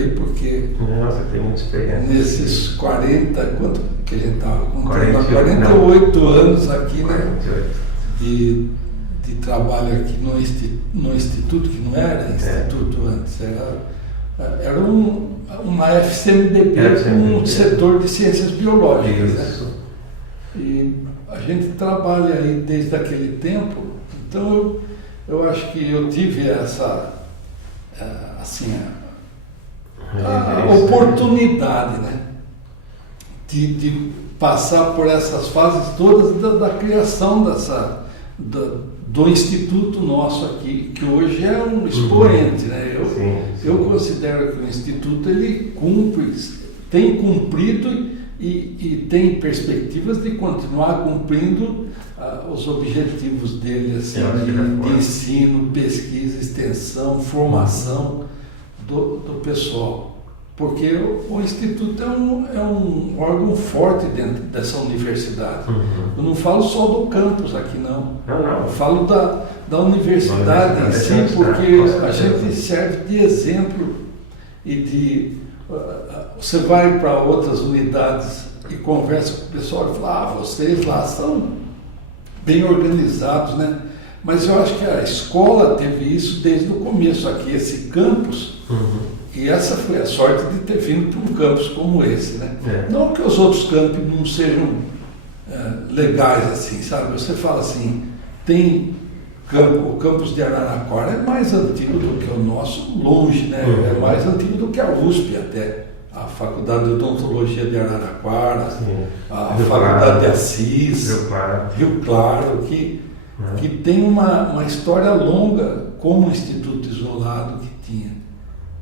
aí, porque Nossa, tem muita experiência. nesses 40, quanto que a gente estava contando? 48 anos aqui, né? 48. De trabalho aqui no Instituto, que não era Instituto antes, era uma FCMBB com um setor de ciências biológicas. Isso. Né? E a gente trabalha aí desde aquele tempo, então eu acho que eu tive essa, assim, a oportunidade, né, de passar por essas fases todas da criação do instituto nosso aqui, que hoje é um expoente, né? Eu considero que o instituto ele tem cumprido e tem perspectivas de continuar cumprindo os objetivos dele, assim, de ensino, pesquisa, extensão, formação do pessoal. Porque o Instituto é um órgão forte dentro dessa universidade. Eu não falo só do campus aqui, não. Eu falo da universidade em si, porque a gente serve de exemplo e você vai para outras unidades e conversa com o pessoal e fala, vocês lá são bem organizados, né? Mas eu acho que a escola teve isso desde o começo aqui, esse campus. E essa foi a sorte de ter vindo para um campus como esse, né? Não que os outros campos não sejam legais assim, sabe? Você fala assim, o campus de Araraquara é mais antigo do que o nosso, longe, né? É mais antigo do que a USP até. A Faculdade de Odontologia de Araraquara, a Faculdade de Assis, Rio Claro, que tem uma história longa como um instituto isolado que tinha.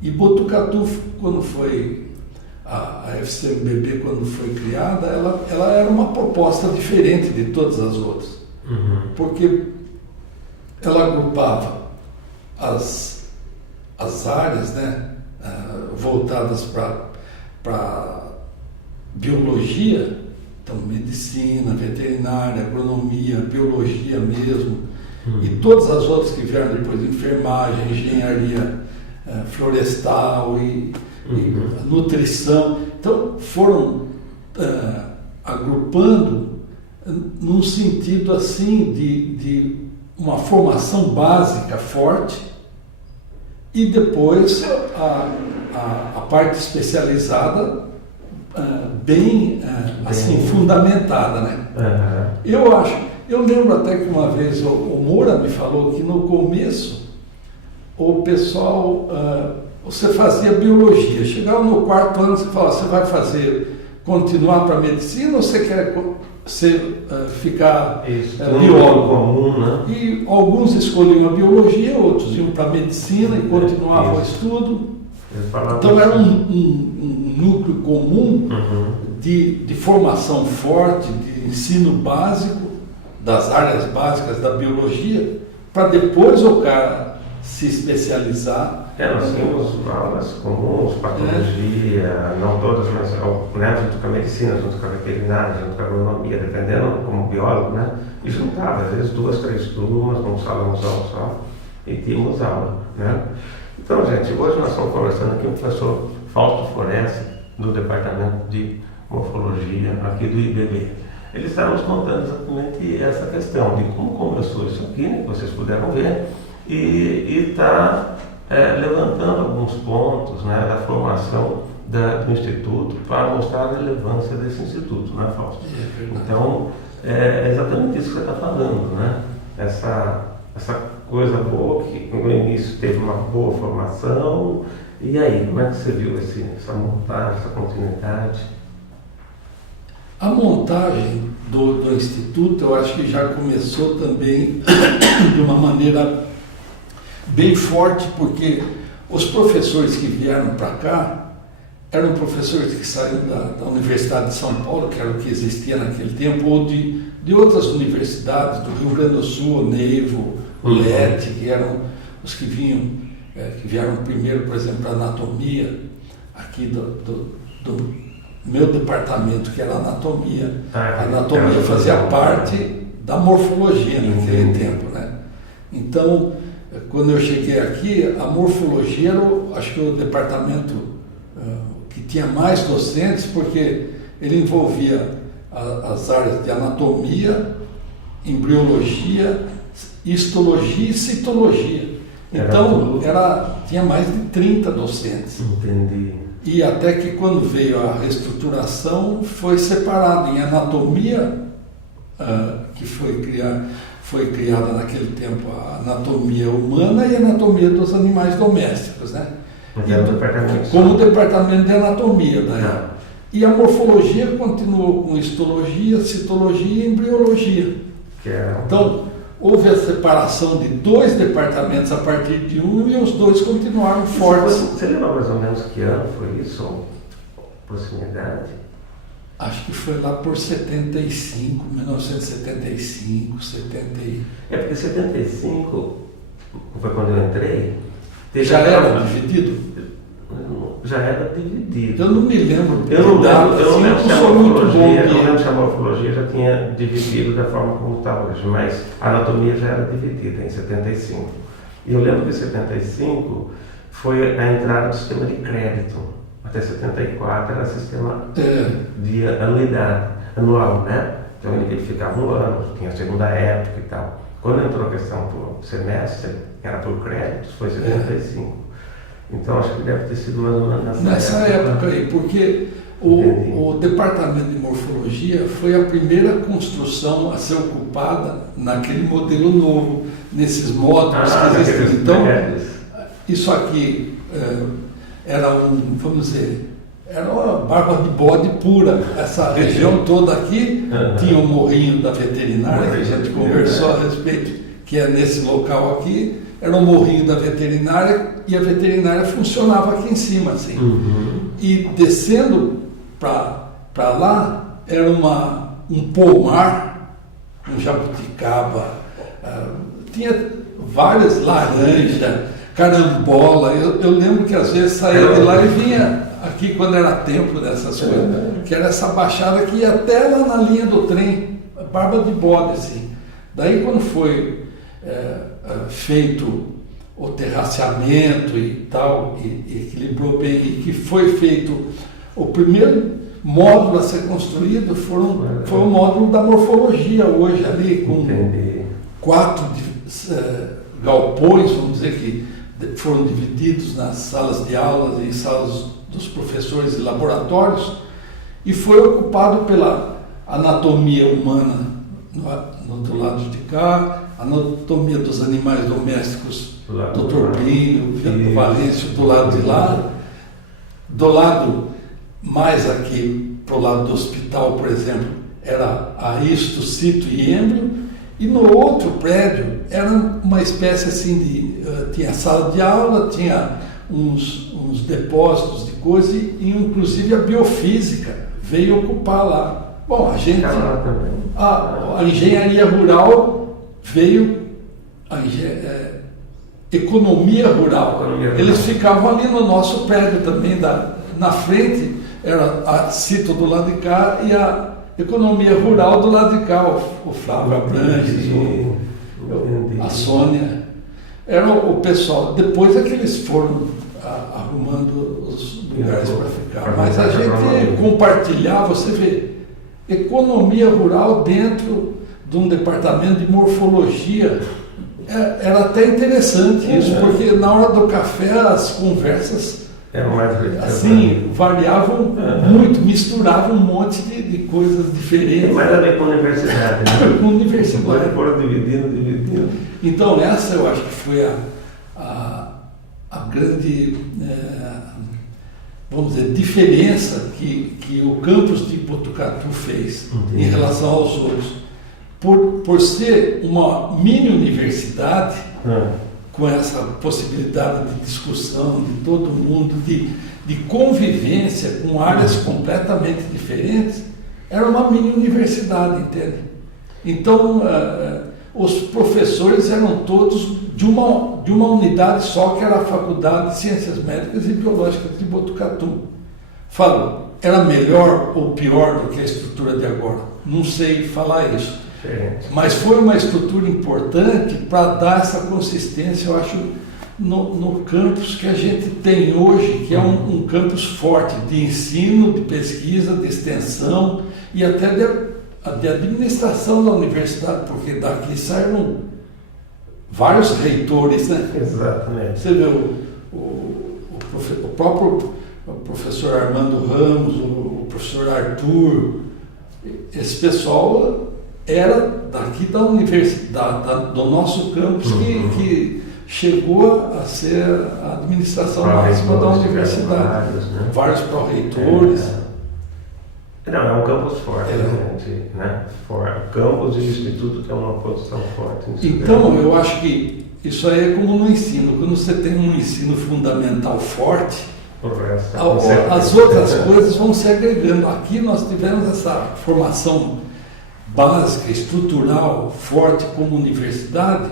E Botucatu, quando foi a FCMBB, quando foi criada, ela era uma proposta diferente de todas as outras, porque ela agrupava as áreas, né, voltadas para biologia, então medicina, veterinária, agronomia, biologia mesmo, e todas as outras que vieram depois, enfermagem, engenharia florestal e nutrição. Então foram agrupando num sentido assim de uma formação básica forte e depois a parte especializada bem assim fundamentada, né? Eu lembro até que uma vez o Moura me falou que no começo o pessoal, você fazia biologia, chegava no 4º ano, você falava, você vai continuar para medicina ou você quer ficar biólogo? Comum, né? E alguns escolhiam a biologia, outros iam para medicina e continuavam o estudo. Então era um núcleo comum de formação forte, de ensino básico, das áreas básicas da biologia, para depois o cara se especializar. Nós tínhamos aulas comuns, patologia, não todas, mas junto com a medicina, junto com a veterinária, junto com a agronomia, dependendo como biólogo, né? E juntava, às vezes 2, 3 turmas, num salão só, e tínhamos aula, né? Então, gente, hoje nós estamos conversando aqui com o professor Fausto Fornesi, do Departamento de Morfologia aqui do IBB. Ele está nos contando exatamente essa questão de como começou isso aqui, né, que vocês puderam ver, e está levantando alguns pontos, né, da formação do Instituto para mostrar a relevância desse Instituto, né, Fausto? Então, é exatamente isso que você está falando, né? Essa coisa boa, que no início teve uma boa formação, e aí, como é que você viu essa montagem, essa continuidade? A montagem do Instituto, eu acho que já começou também de uma maneira bem forte, porque os professores que vieram para cá eram professores que saíram da Universidade de São Paulo, que era o que existia naquele tempo, ou de outras universidades, do Rio Grande do Sul, o Neivo, o LET, que eram os que vieram primeiro, por exemplo, para a anatomia, aqui do meu departamento, que era anatomia. A anatomia fazia parte da morfologia naquele tempo, né? Então, quando eu cheguei aqui, a morfologia era, acho que o departamento que tinha mais docentes, porque ele envolvia as áreas de anatomia, embriologia, histologia e citologia. Então, tinha mais de 30 docentes. Entendi. E até que quando veio a reestruturação, foi separado em anatomia, que foi criada naquele tempo a anatomia humana e a anatomia dos animais domésticos, né? Como departamento de anatomia daí. E a morfologia continuou com histologia, citologia e embriologia. Então, houve a separação de 2 departamentos a partir de um e os 2 continuaram fortes. Você lembra mais ou menos que ano foi isso? Proximidade? Acho que foi lá por 75, 1975, 70. Porque 75 foi quando eu entrei. Já era dividido? Já era dividido. Eu não me lembro. Eu não lembro se a morfologia já tinha dividido da forma como está hoje, mas a anatomia já era dividida em 75. E eu lembro que em 75 foi a entrada do sistema de crédito. Até 74 era sistema de anual, né? Então ele ficava um ano, tinha a segunda época e tal. Quando entrou a questão por semestre, era por créditos, foi 75. Então acho que deve ter sido mais ou menos nessa época aí, porque o departamento de morfologia foi a primeira construção a ser ocupada naquele modelo novo, nesses módulos que existem. Então, isso aqui era vamos dizer, era uma barba de bode pura. Essa região toda aqui tinha o morrinho da veterinária, que a gente conversou a respeito, que é nesse local aqui. Era um morrinho da veterinária e a veterinária funcionava aqui em cima, assim. E descendo para lá era um pomar, um jabuticaba, tinha várias laranjas, carambola. Eu lembro que às vezes saía de lá e vinha aqui quando era tempo dessas coisas, que era essa baixada que ia até lá na linha do trem, barba de bode, assim. Daí quando foi feito o terraceamento e tal, e equilibrou bem, e que foi feito o primeiro módulo a ser construído, foi o módulo da morfologia hoje ali, com 4 galpões, vamos dizer, que foram divididos nas salas de aulas e salas dos professores e laboratórios, e foi ocupado pela anatomia humana no outro lado de cá, anatomia dos animais domésticos, Dr. Plínio, do Valêncio, do lado de lá. Do lado mais aqui, para o lado do hospital, por exemplo, era a histo, cito e êmbrio, e no outro prédio era uma espécie assim de... tinha sala de aula, tinha uns depósitos de coisa e inclusive a biofísica veio ocupar lá. Bom, a engenharia rural veio, economia rural. Eles ficavam ali no nosso prédio também, na frente era a Cito do lado de cá e a economia rural do lado de cá, o Flávio Abranges, a Sônia. Era o pessoal. Depois é que eles foram arrumando os lugares para ficar. Mas a gente compartilhava, você vê, economia rural dentro de um departamento de morfologia. Era até interessante isso, porque na hora do café as conversas assim, variavam muito, misturavam um monte de coisas diferentes. Tem mais a ver com a universidade, né? Com a universidade. Foram dividindo. Então essa eu acho que foi a grande, vamos dizer, diferença que o campus de Botucatu fez em relação aos outros. Por ser uma mini universidade, com essa possibilidade de discussão de todo mundo, de convivência com áreas completamente diferentes, era uma mini universidade, entende? Então, os professores eram todos de uma unidade só, que era a Faculdade de Ciências Médicas e Biológicas de Botucatu. Falo, era melhor ou pior do que a estrutura de agora? Não sei falar isso. Mas foi uma estrutura importante para dar essa consistência, eu acho, no campus que a gente tem hoje, que é um campus forte de ensino, de pesquisa, de extensão e até de administração da universidade, porque daqui saíram vários reitores, né? Exatamente. Você vê o próprio professor Armando Ramos, o professor Arthur, esse pessoal era daqui da universidade, do nosso campus, que chegou a ser a administração máxima da universidade. Vários pró-reitores. Não, é um campus forte, realmente, né? O campus e o instituto que é uma posição forte. Então, eu acho que isso aí é como no ensino. Quando você tem um ensino fundamental forte, as outras coisas vão se agregando. Aqui nós tivemos essa formação básica, estrutural, forte como universidade.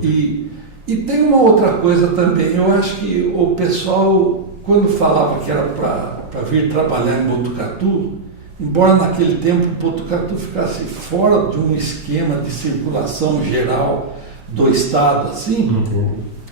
E tem uma outra coisa também. Eu acho que o pessoal, quando falava que era para vir trabalhar em Botucatu, embora naquele tempo Botucatu ficasse fora de um esquema de circulação geral do estado, assim,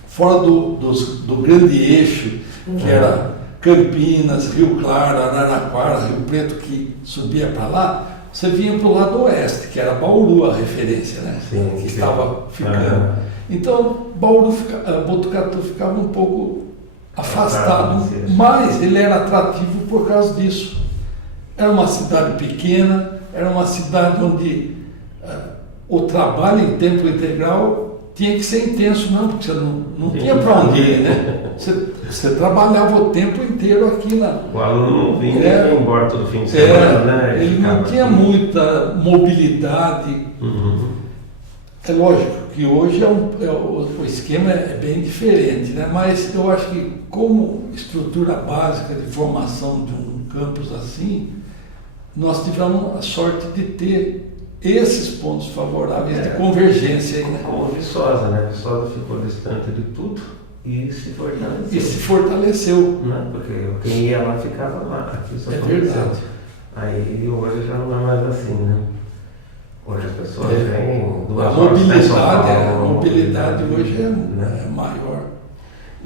fora do grande eixo, que era Campinas, Rio Claro, Araraquara, Rio Preto, que subia para lá, você vinha para o lado oeste, que era Bauru a referência, né? Que estava ficando. Então, Botucatu ficava um pouco afastado, mas ele era atrativo por causa disso. Era uma cidade pequena, era uma cidade onde o trabalho em tempo integral tinha que ser intenso, não, porque você não tinha para onde ir, né? Você trabalhava o tempo inteiro aqui na... O aluno não vinha embora todo fim de semana, né? Ele não tinha muita mobilidade. É lógico que hoje o esquema é bem diferente, né? Mas eu acho que como estrutura básica de formação de um campus assim, nós tivemos a sorte de ter esses pontos favoráveis de convergência aí, né? Como Viçosa, né? Viçosa ficou distante de tudo e se fortaleceu. Né? Porque quem ia lá ficava lá. Aqui só verdade. Aí hoje já não é mais assim, né? Hoje as pessoas vêm duas A mobilidade hoje é maior.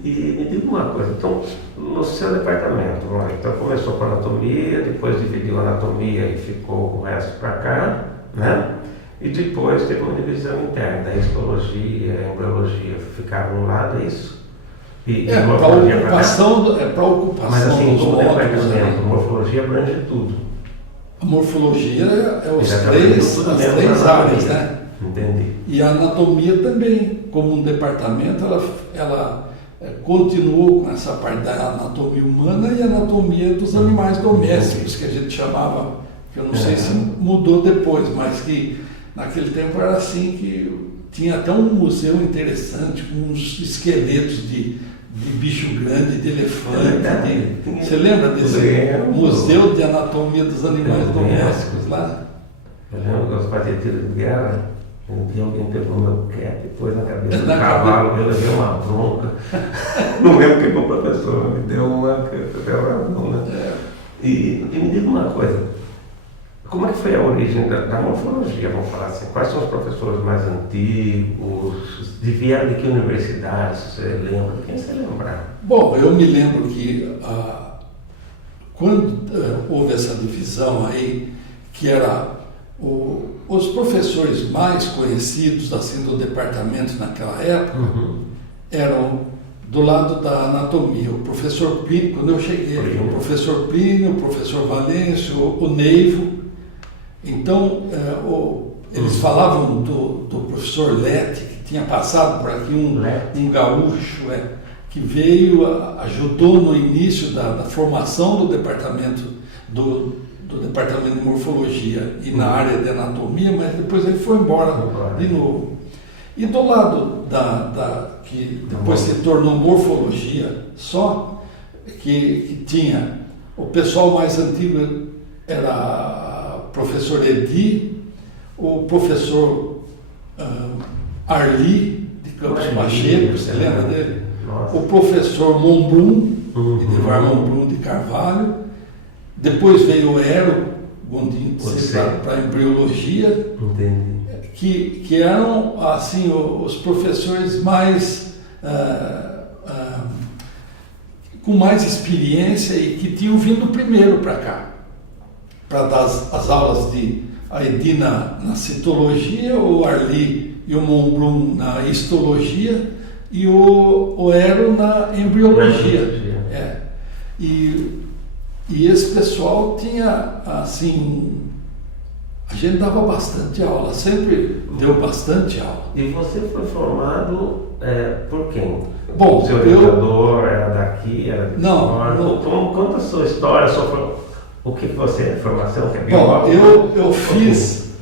E me diga uma coisa, então, no seu departamento, então começou com anatomia, depois dividiu a anatomia e ficou o resto para cá, né? E depois teve uma divisão interna, histologia, embriologia, ficaram no lado, é isso? Para ocupação Mas assim, dos como módulos, departamento, morfologia abrange tudo. A morfologia é as três áreas, né? Entendi. E a anatomia também, como um departamento, ela continuou com essa parte da anatomia humana e a anatomia dos animais domésticos, que a gente chamava, que eu não sei se mudou depois, mas que naquele tempo era assim, que tinha até um museu interessante com uns esqueletos de bicho grande, de elefante. Você lembra desse museu de anatomia dos animais domésticos lá? Eu lembro que eu fazia tiro de guerra. Alguém pegou meu cap, pôs na cabeça do cavalo, eu levei uma bronca. Não lembro que o professor me deu uma razão, né? E me diga uma coisa, como é que foi a origem da morfologia, vamos falar assim? Quais são os professores mais antigos? Vieram de que universidade, se você lembra? Quem você lembrar? Bom, eu me lembro que quando houve essa divisão aí, que era os professores mais conhecidos assim do departamento naquela época eram do lado da anatomia, o professor Plínio, quando eu cheguei aqui, o professor Plínio, o professor Valêncio, o Neivo. Então, eles falavam do professor Lete, que tinha passado por aqui, um gaúcho, que veio, ajudou no início da formação do departamento do departamento de morfologia e na área de anatomia, mas depois ele foi embora de novo. E do lado que depois se tornou morfologia só, que tinha o pessoal mais antigo era o professor Edi, o professor Arli de Campos Pacheco, você lembra dele? Nossa. O professor Monblum, Edivar Monblum de Carvalho. Depois veio o Ero Gondim para embriologia, que eram assim os professores mais com mais experiência e que tinham vindo primeiro para cá, para dar as aulas a Edina na citologia, o Arli e o Monblum na histologia e o Ero na embriologia. E esse pessoal tinha, assim, a gente dava bastante aula, sempre deu bastante aula. E você foi formado por quem? Bom, o seu orientador era daqui, era de fora? Não. Conta a sua história, o que você é, formação, que é biólogo? Bom, eu fiz,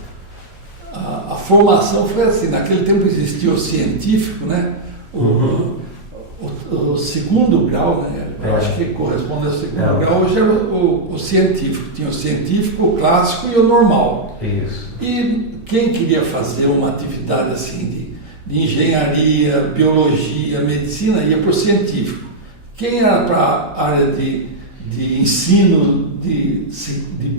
a formação foi assim, naquele tempo existia o científico, né? O segundo grau, né? Eu acho que corresponde ao segundo grau, hoje era o científico. Tinha o científico, o clássico e o normal. Isso. E quem queria fazer uma atividade assim de engenharia, biologia, medicina, ia para o científico. Quem era para a área de ensino de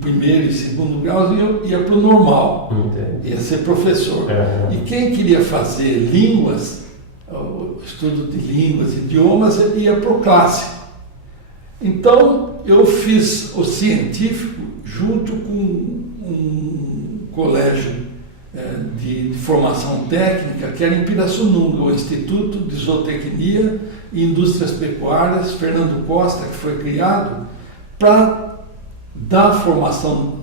primeiro e segundo grau ia para o normal. Entendi. Ia ser professor. E quem queria fazer línguas, o estudo de línguas, idiomas, ia para o clássico. Então, eu fiz o científico junto com um colégio de formação técnica, que era em Pirassununga, o Instituto de Zootecnia e Indústrias Pecuárias, Fernando Costa, que foi criado para dar formação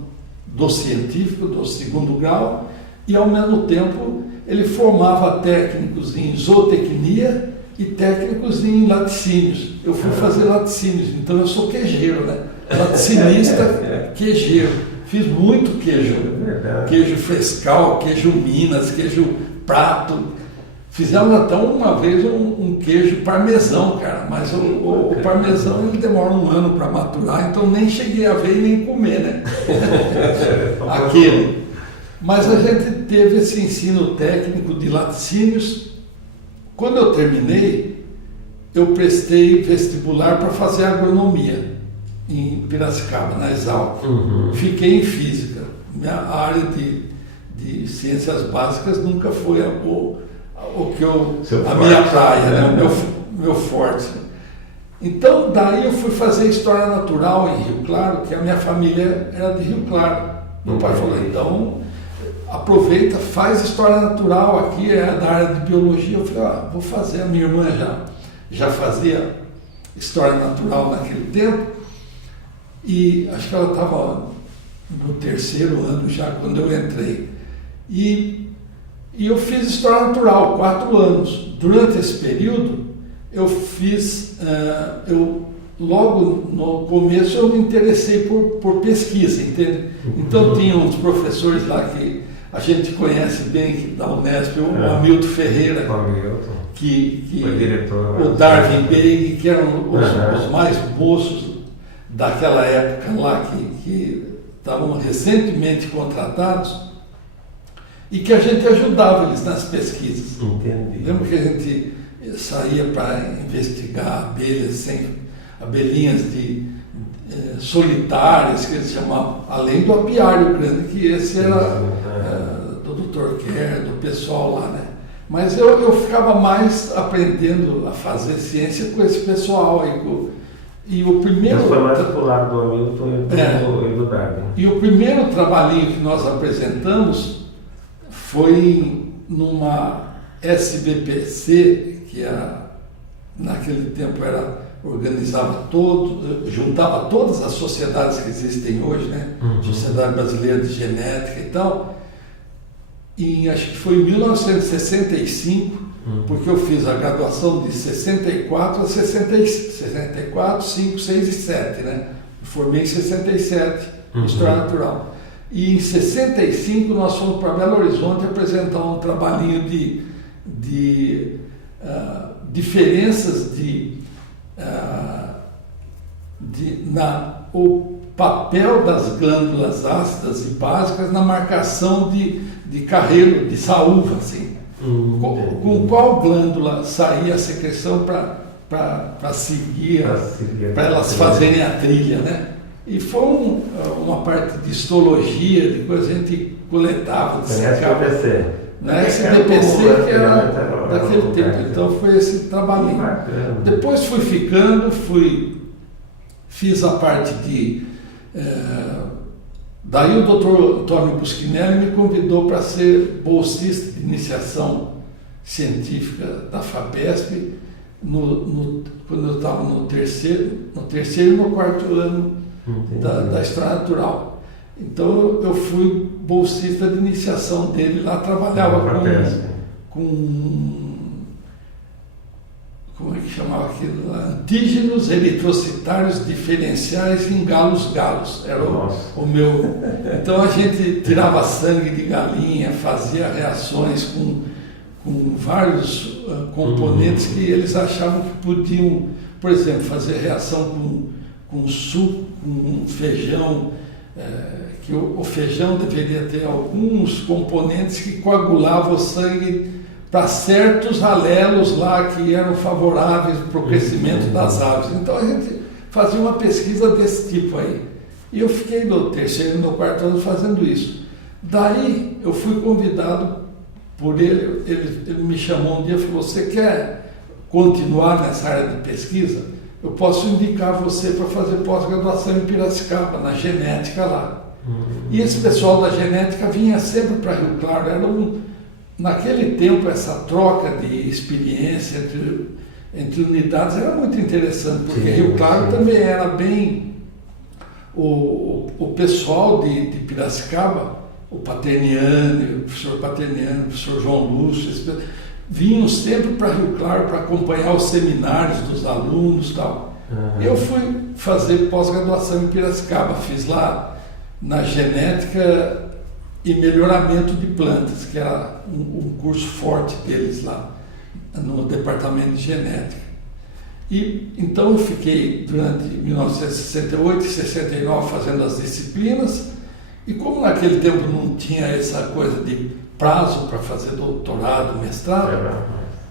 do científico, do segundo grau, e, ao mesmo tempo, ele formava técnicos em zootecnia e técnicos em laticínios. Eu fui fazer laticínios, então eu sou queijeiro, né? Laticinista, queijeiro. Fiz muito queijo. Queijo frescal, queijo Minas, queijo prato. Fizemos até uma vez um queijo parmesão, cara, mas o parmesão ele demora 1 ano para maturar, então nem cheguei a ver e nem comer, né? Aquele. Mas a gente teve esse ensino técnico de laticínios. Quando eu terminei, eu prestei vestibular para fazer agronomia em Piracicaba, na Exalc. Fiquei em física. Minha área de ciências básicas nunca foi a minha praia, né? O meu forte. Então, daí eu fui fazer História Natural em Rio Claro, que a minha família era de Rio Claro. Meu pai falou, então, aproveita, faz História Natural aqui, é da área de Biologia. Eu falei, vou fazer. A minha irmã já fazia História Natural naquele tempo, e acho que ela estava no 3º ano já, quando eu entrei. E eu fiz História Natural, 4 anos. Durante esse período, eu fiz, logo no começo eu me interessei por pesquisa, entende? Então tinha uns professores lá que a gente conhece bem, da Unesp, o Hamilton Ferreira, que foi diretor, o Darwin Beg, que eram os mais moços daquela época lá, que estavam recentemente contratados, e que a gente ajudava eles nas pesquisas. Entendi. Lembro que a gente saía para investigar abelhinhas solitárias, que eles chamavam, além do apiário grande, que esse era do Dr. Kerr, do pessoal lá, né? Mas eu ficava mais aprendendo a fazer ciência com esse pessoal aí. E o primeiro... Mas foi mais popular do Hamilton e do Darwin. E o primeiro trabalhinho que nós apresentamos foi numa SBPC, que naquele tempo juntava todas as sociedades que existem hoje, né? Sociedade Brasileira de Genética e tal. E acho que foi em 1965, porque eu fiz a graduação de 64 a 64, 5, 6 e 7, né? Formei em 67, História Natural. E em 65 nós fomos para Belo Horizonte apresentar um trabalhinho de diferenças o papel das glândulas ácidas e básicas na marcação de carreiro, de saúva, assim. Com qual glândula saía a secreção para seguir, para elas fazerem a trilha, né? E foi uma parte de histologia, de coisa que a gente coletava, Na SBPC. Na SBPC, que era daquele tempo. Então foi esse trabalhinho. Depois fui ficando, fiz a parte de... daí o doutor Antônio Buschinelli me convidou para ser bolsista de iniciação científica da FAPESP quando eu estava no terceiro e no quarto ano da História Natural. Então eu fui bolsista de iniciação dele lá, trabalhava com como é que chamava aquilo lá? Antígenos eritrocitários diferenciais em galos. Era o meu. Então a gente tirava sangue de galinha, fazia reações com vários componentes que eles achavam que podiam, por exemplo, fazer reação com suco, com feijão, que o feijão deveria ter alguns componentes que coagulavam o sangue para certos alelos lá que eram favoráveis para o crescimento das aves. Então a gente fazia uma pesquisa desse tipo aí. E eu fiquei no terceiro e no quarto ano fazendo isso. Daí eu fui convidado por ele me chamou um dia e falou: você quer continuar nessa área de pesquisa? Eu posso indicar você para fazer pós-graduação em Piracicaba, na genética lá. E esse pessoal da genética vinha sempre para Rio Claro. Naquele tempo, essa troca de experiência entre unidades era muito interessante, porque Rio Claro também era bem... O pessoal de Piracicaba, o Paterniani, o professor João Lúcio, vinham sempre para Rio Claro para acompanhar os seminários dos alunos e tal. Eu fui fazer pós-graduação em Piracicaba, fiz lá na genética e melhoramento de plantas, que era um curso forte deles lá, no departamento de genética. E então eu fiquei durante 1968 e 69 fazendo as disciplinas, e como naquele tempo não tinha essa coisa de prazo para fazer doutorado, mestrado,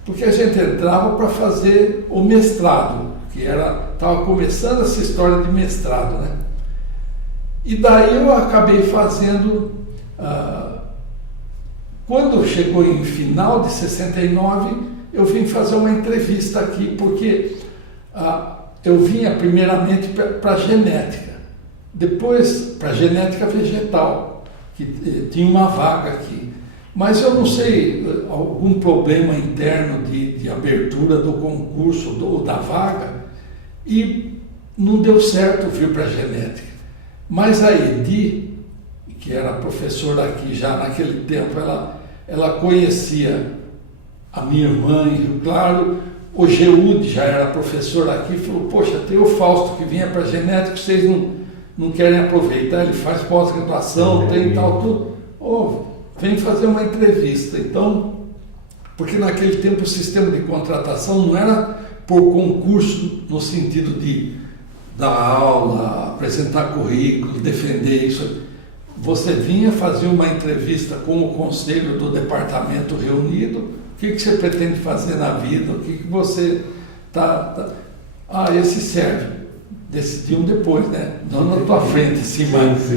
porque a gente entrava para fazer o mestrado, que estava começando essa história de mestrado, né? E daí eu acabei fazendo... quando chegou em final de 69, eu vim fazer uma entrevista aqui, porque eu vinha primeiramente para a genética, depois para a genética vegetal, que tinha uma vaga aqui. Mas eu não sei, algum problema interno de abertura do concurso ou da vaga, e não deu certo vir para a genética. Mas a Edi, que era professora aqui já naquele tempo, ela conhecia a minha irmã em Rio Claro, o Geude já era professor aqui, falou: poxa, tem o Fausto que vinha para genética, vocês não querem aproveitar, ele faz pós-graduação, tem tal, tudo. Vem fazer uma entrevista. Então, porque naquele tempo o sistema de contratação não era por concurso no sentido de dar aula, apresentar currículo, defender isso. Você vinha fazer uma entrevista com o conselho do departamento reunido, o que você pretende fazer na vida, o que você está... esse serve. Decidiam depois, né? Não na tua frente, sim, mas...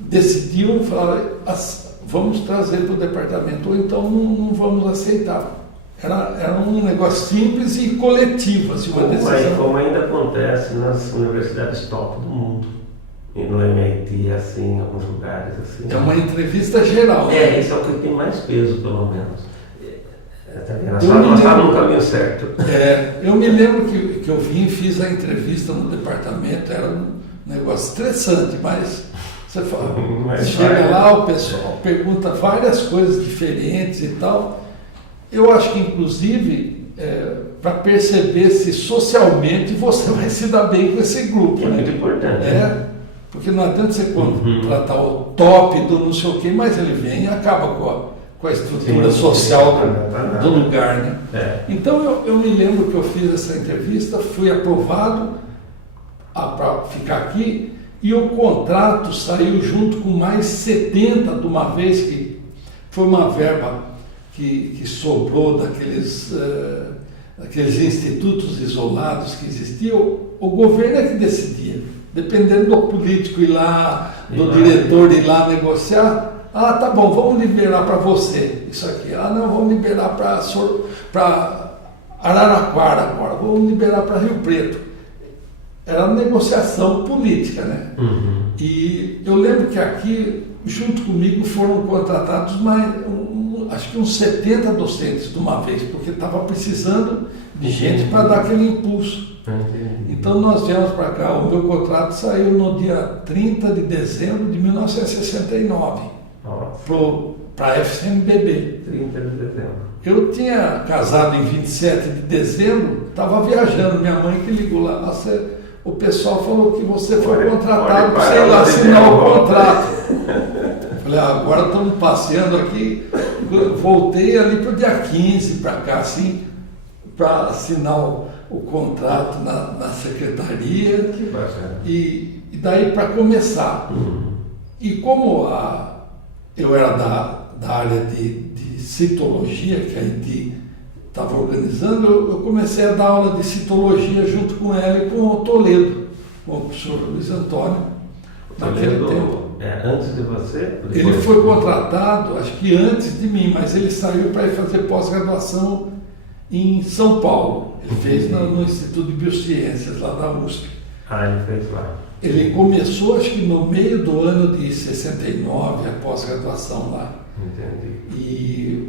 decidiam falar: vamos trazer para o departamento, ou então não vamos aceitar. Era um negócio simples e coletivo, assim, uma decisão. Como ainda acontece nas universidades top do mundo. E no MIT, assim, em alguns lugares, assim. É uma entrevista geral. Isso é o que tem mais peso, pelo menos. Nós estávamos no caminho certo. Eu me lembro que eu vim e fiz a entrevista no departamento, era um negócio estressante, mas você fala, chega lá, o pessoal pergunta várias coisas diferentes e tal. Eu acho que, inclusive, para perceber se socialmente você vai se dar bem com esse grupo. É muito importante. Porque não adianta você contratar o top do não sei o quê, mas ele vem e acaba com a estrutura social do lugar, né? Então eu me lembro que eu fiz essa entrevista, fui aprovado para ficar aqui, e o contrato saiu junto com mais 70 de uma vez, que foi uma verba que sobrou daqueles institutos isolados que existiam. O governo é que decidia, dependendo do político ir lá, do diretor ir lá negociar. Ah, tá bom, vamos liberar para você isso aqui. Ah, não, vamos liberar para Araraquara agora, vamos liberar para Rio Preto. Era negociação política, né? E eu lembro que aqui, junto comigo, foram contratados acho que uns 70 docentes de uma vez, porque estava precisando de gente para dar aquele impulso. Então nós viemos para cá, o meu contrato saiu no dia 30 de dezembro de 1969, para a FCNBB. 30 de dezembro. Eu tinha casado em 27 de dezembro, estava viajando, minha mãe que ligou lá, o pessoal falou que você foi contratado para, sei lá, assinar o contrato. Falei, agora estamos passeando aqui, voltei ali para o dia 15 para cá, assim, para assinar o contrato na secretaria e daí para começar. E como eu era da área de citologia que a gente estava organizando, eu comecei a dar aula de citologia junto com ela e com o Toledo, com o professor Luiz Antônio. Naquele tempo. Antes de você? Ele foi contratado, acho que antes de mim, mas ele saiu para ir fazer pós-graduação em São Paulo. Ele fez no Instituto de Biociências, lá da USP. Ele fez lá. Ele começou, acho que no meio do ano de 69, a pós-graduação lá. Entendi.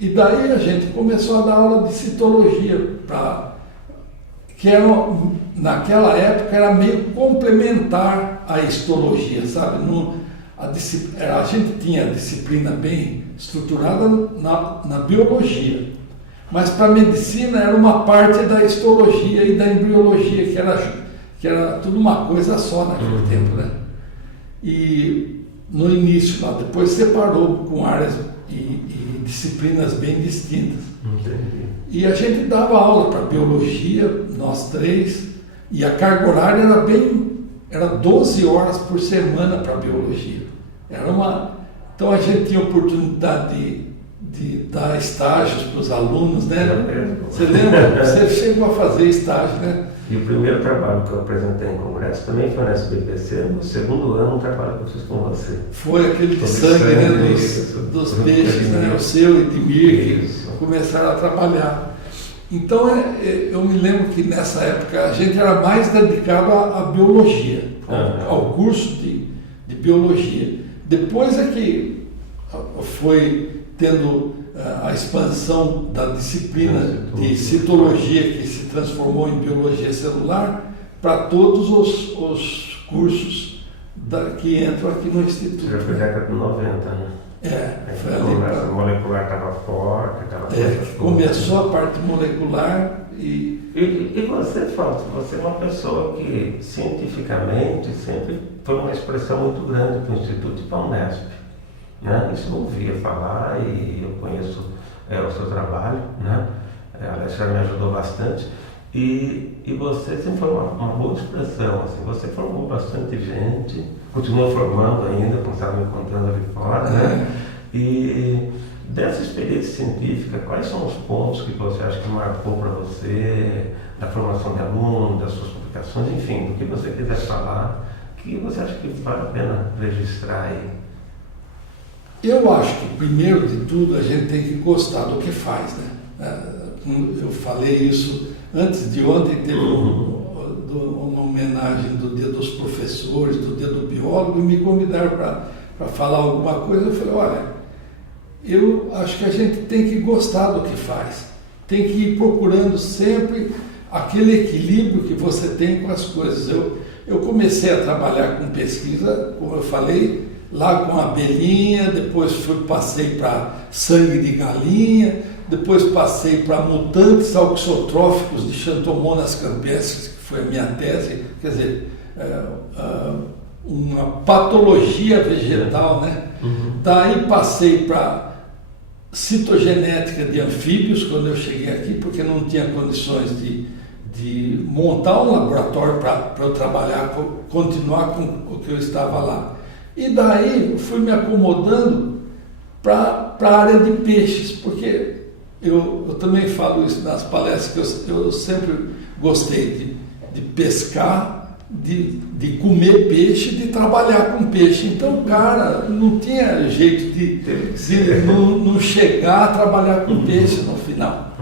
E daí a gente começou a dar aula de citologia, que naquela época era meio complementar à histologia, sabe? A gente tinha a disciplina bem estruturada na biologia, mas para a medicina era uma parte da histologia e da embriologia, que era tudo uma coisa só naquele tempo, né? E no início, lá, depois separou com áreas e disciplinas bem distintas. Entendi. E a gente dava aula para biologia, nós três, e a carga horária era 12 horas por semana para biologia. Então a gente tinha oportunidade de dar estágios para os alunos, né? Você lembra? Você chegou a fazer estágio, né? E o primeiro trabalho que eu apresentei em congresso também foi na SBPC, no segundo ano um trabalho que eu fiz com você. Foi aquele de sangue, né? Dos peixes, né? O seu e de Mir, que começaram a trabalhar. Então eu me lembro que nessa época a gente era mais dedicado à biologia, ao curso de biologia. Depois é que foi tendo a expansão da disciplina de citologia, que se transformou em biologia celular, para todos os cursos que entram aqui no Instituto. Já foi década de 90, né? Foi ali. A molecular estava forte, começou a parte molecular E você, Fausto, você é uma pessoa que cientificamente sempre foi uma expressão muito grande para o Instituto e para a Unesp. Né? Isso eu ouvia falar e eu conheço o seu trabalho, né? Aliás, já me ajudou bastante. E você sempre foi uma boa expressão, assim, você formou bastante gente, continua formando ainda, como estava me contando ali fora, né? E dessa experiência científica, quais são os pontos que você acha que marcou para você, da formação de aluno, das suas publicações, enfim, do que você quiser falar, que você acha que vale a pena registrar aí? Eu acho que, primeiro de tudo, a gente tem que gostar do que faz, né? Eu falei isso antes de ontem, teve uma homenagem do Dia dos Professores, do Dia do Biólogo, e me convidaram para falar alguma coisa. Eu falei, olha, eu acho que a gente tem que gostar do que faz, tem que ir procurando sempre aquele equilíbrio que você tem com as coisas. Eu comecei a trabalhar com pesquisa, como eu falei, lá com abelhinha, depois passei para sangue de galinha, depois passei para mutantes auxotróficos de Xanthomonas campestris, que foi a minha tese, quer dizer, uma patologia vegetal, né? Daí passei para citogenética de anfíbios, quando eu cheguei aqui, porque não tinha condições de montar um laboratório para eu trabalhar, continuar com o que eu estava lá. E daí fui me acomodando para a área de peixes, porque eu também falo isso nas palestras, que eu sempre gostei de pescar de comer peixe, de trabalhar com peixe. Então o cara não tinha jeito de não chegar a trabalhar com peixe no final.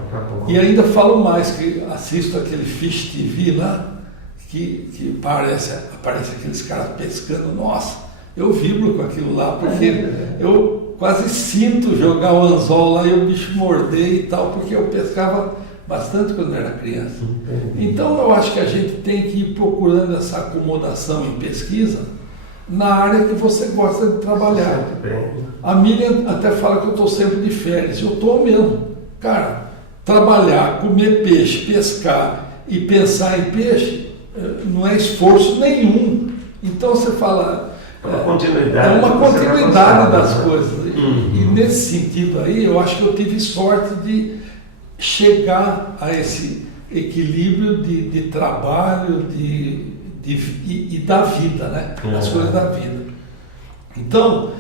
E ainda falo mais, que assisto aquele Fish TV lá, que aparece aqueles caras pescando. Nossa, eu vibro com aquilo lá, porque eu quase sinto jogar o anzol lá e o bicho morder e tal, porque eu pescava bastante quando era criança. Então eu acho que a gente tem que ir procurando essa acomodação em pesquisa na área que você gosta de trabalhar. A Miriam até fala que eu estou sempre de férias. Eu estou mesmo. Cara, trabalhar, comer peixe, pescar e pensar em peixe não é esforço nenhum. Então você fala... É uma continuidade das coisas. E nesse sentido aí, eu acho que eu tive sorte de chegar a esse equilíbrio de trabalho e da vida, né? As coisas da vida. Então,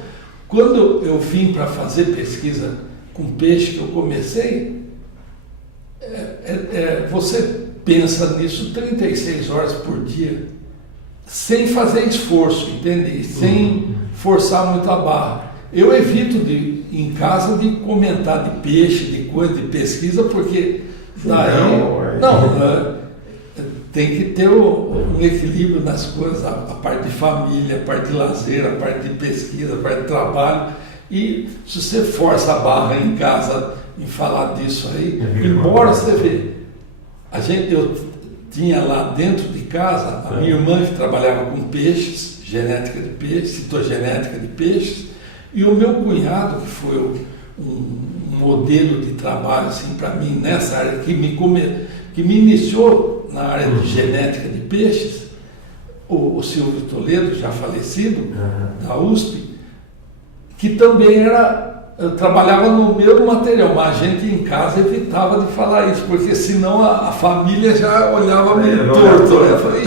quando eu vim para fazer pesquisa com peixe, que eu comecei, você pensa nisso 36 horas por dia, sem fazer esforço, entende? Sem forçar muito a barra. Eu evito em casa de comentar de peixe, de coisa, de pesquisa, porque daí tem que ter um equilíbrio nas coisas, a parte de família, a parte de lazer, a parte de pesquisa, a parte de trabalho. E se você força a barra em casa em falar disso aí, embora você vê, eu tinha lá dentro de casa a minha irmã que trabalhava com peixes, genética de peixes, citogenética de peixes, e o meu cunhado, que foi um modelo de trabalho assim, para mim nessa área, que me iniciou na área de genética de peixes, o Silvio Toledo, já falecido, da USP, que também trabalhava no mesmo material, mas a gente em casa evitava de falar isso, porque senão a família já olhava meio torto. Eu falei,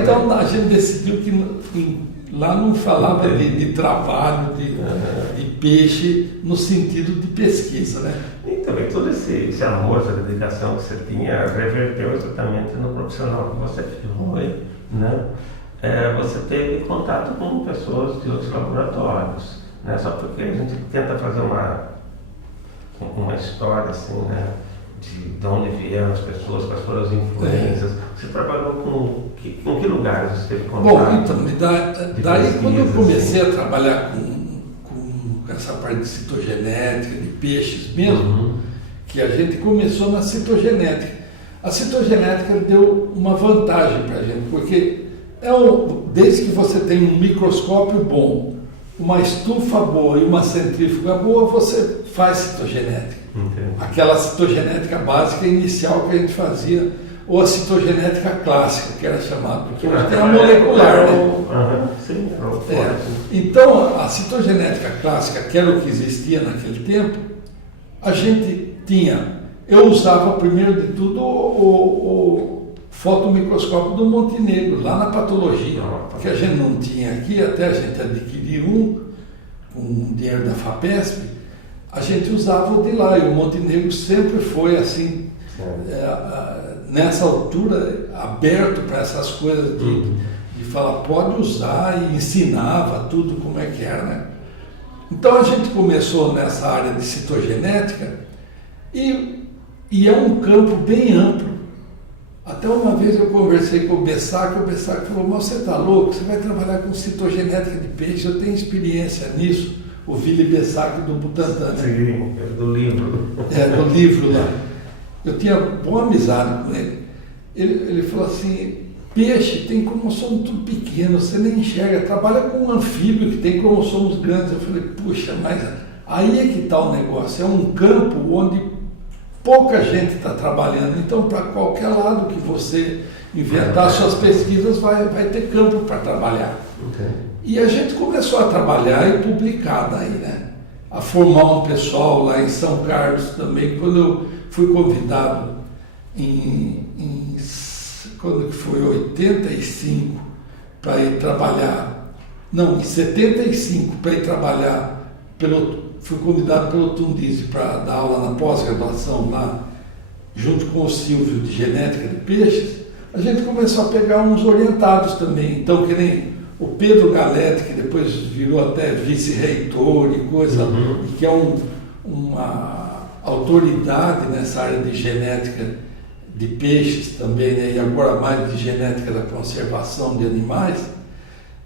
então a gente decidiu que lá não falava de trabalho, de peixe, no sentido de pesquisa, né? E também todo esse amor, essa dedicação que você tinha, reverteu exatamente no profissional que você foi, né? Você teve contato com pessoas de outros laboratórios, né? Só porque a gente tenta fazer uma história assim, né? De onde vieram as pessoas, quais foram as influências. Você trabalhou com que lugares você teve contato? Bom, então, daí quando eu comecei a trabalhar com essa parte de citogenética, de peixes mesmo, que a gente começou na citogenética. A citogenética deu uma vantagem para a gente, porque desde que você tem um microscópio bom, uma estufa boa e uma centrífuga boa, você faz citogenética. Aquela citogenética básica inicial que a gente fazia, ou a citogenética clássica, que era chamada, porque hoje tem a molecular, né? Então, a citogenética clássica, que era o que existia naquele tempo, a gente eu usava primeiro de tudo o fotomicroscópio do Montenegro, lá na patologia, que a gente não tinha aqui, até a gente adquirir com o dinheiro da FAPESP, a gente usava o de lá, e o Montenegro sempre foi assim, nessa altura, aberto para essas coisas de falar, pode usar, e ensinava tudo como é que era, né? Então a gente começou nessa área de citogenética, e é um campo bem amplo. Até uma vez eu conversei com o Bessac falou, mas você está louco, você vai trabalhar com citogenética de peixe, eu tenho experiência nisso. O Vili Bessac do Butantan. Sim, do livro. Do livro lá. Eu tinha boa amizade com ele. Ele falou assim, peixe tem cromossomos tudo pequeno, você nem enxerga, trabalha com um anfíbio que tem cromossomos grandes. Eu falei, puxa, mas aí é que está o negócio, é um campo onde pouca gente está trabalhando, então para qualquer lado que você inventar suas pesquisas vai ter campo para trabalhar. E a gente começou a trabalhar e publicar daí, né? A formar um pessoal lá em São Carlos também, quando eu fui convidado quando que foi 85 para ir trabalhar, não, em 75 para ir trabalhar fui convidado pelo Tundise para dar aula na pós-graduação lá, junto com o Silvio de Genética de Peixes. a gente começou a pegar uns orientados também. Então, que nem o Pedro Galete, que depois virou até vice-reitor e coisa, e que é uma autoridade nessa área de genética de peixes também, né? E agora mais de genética da conservação de animais,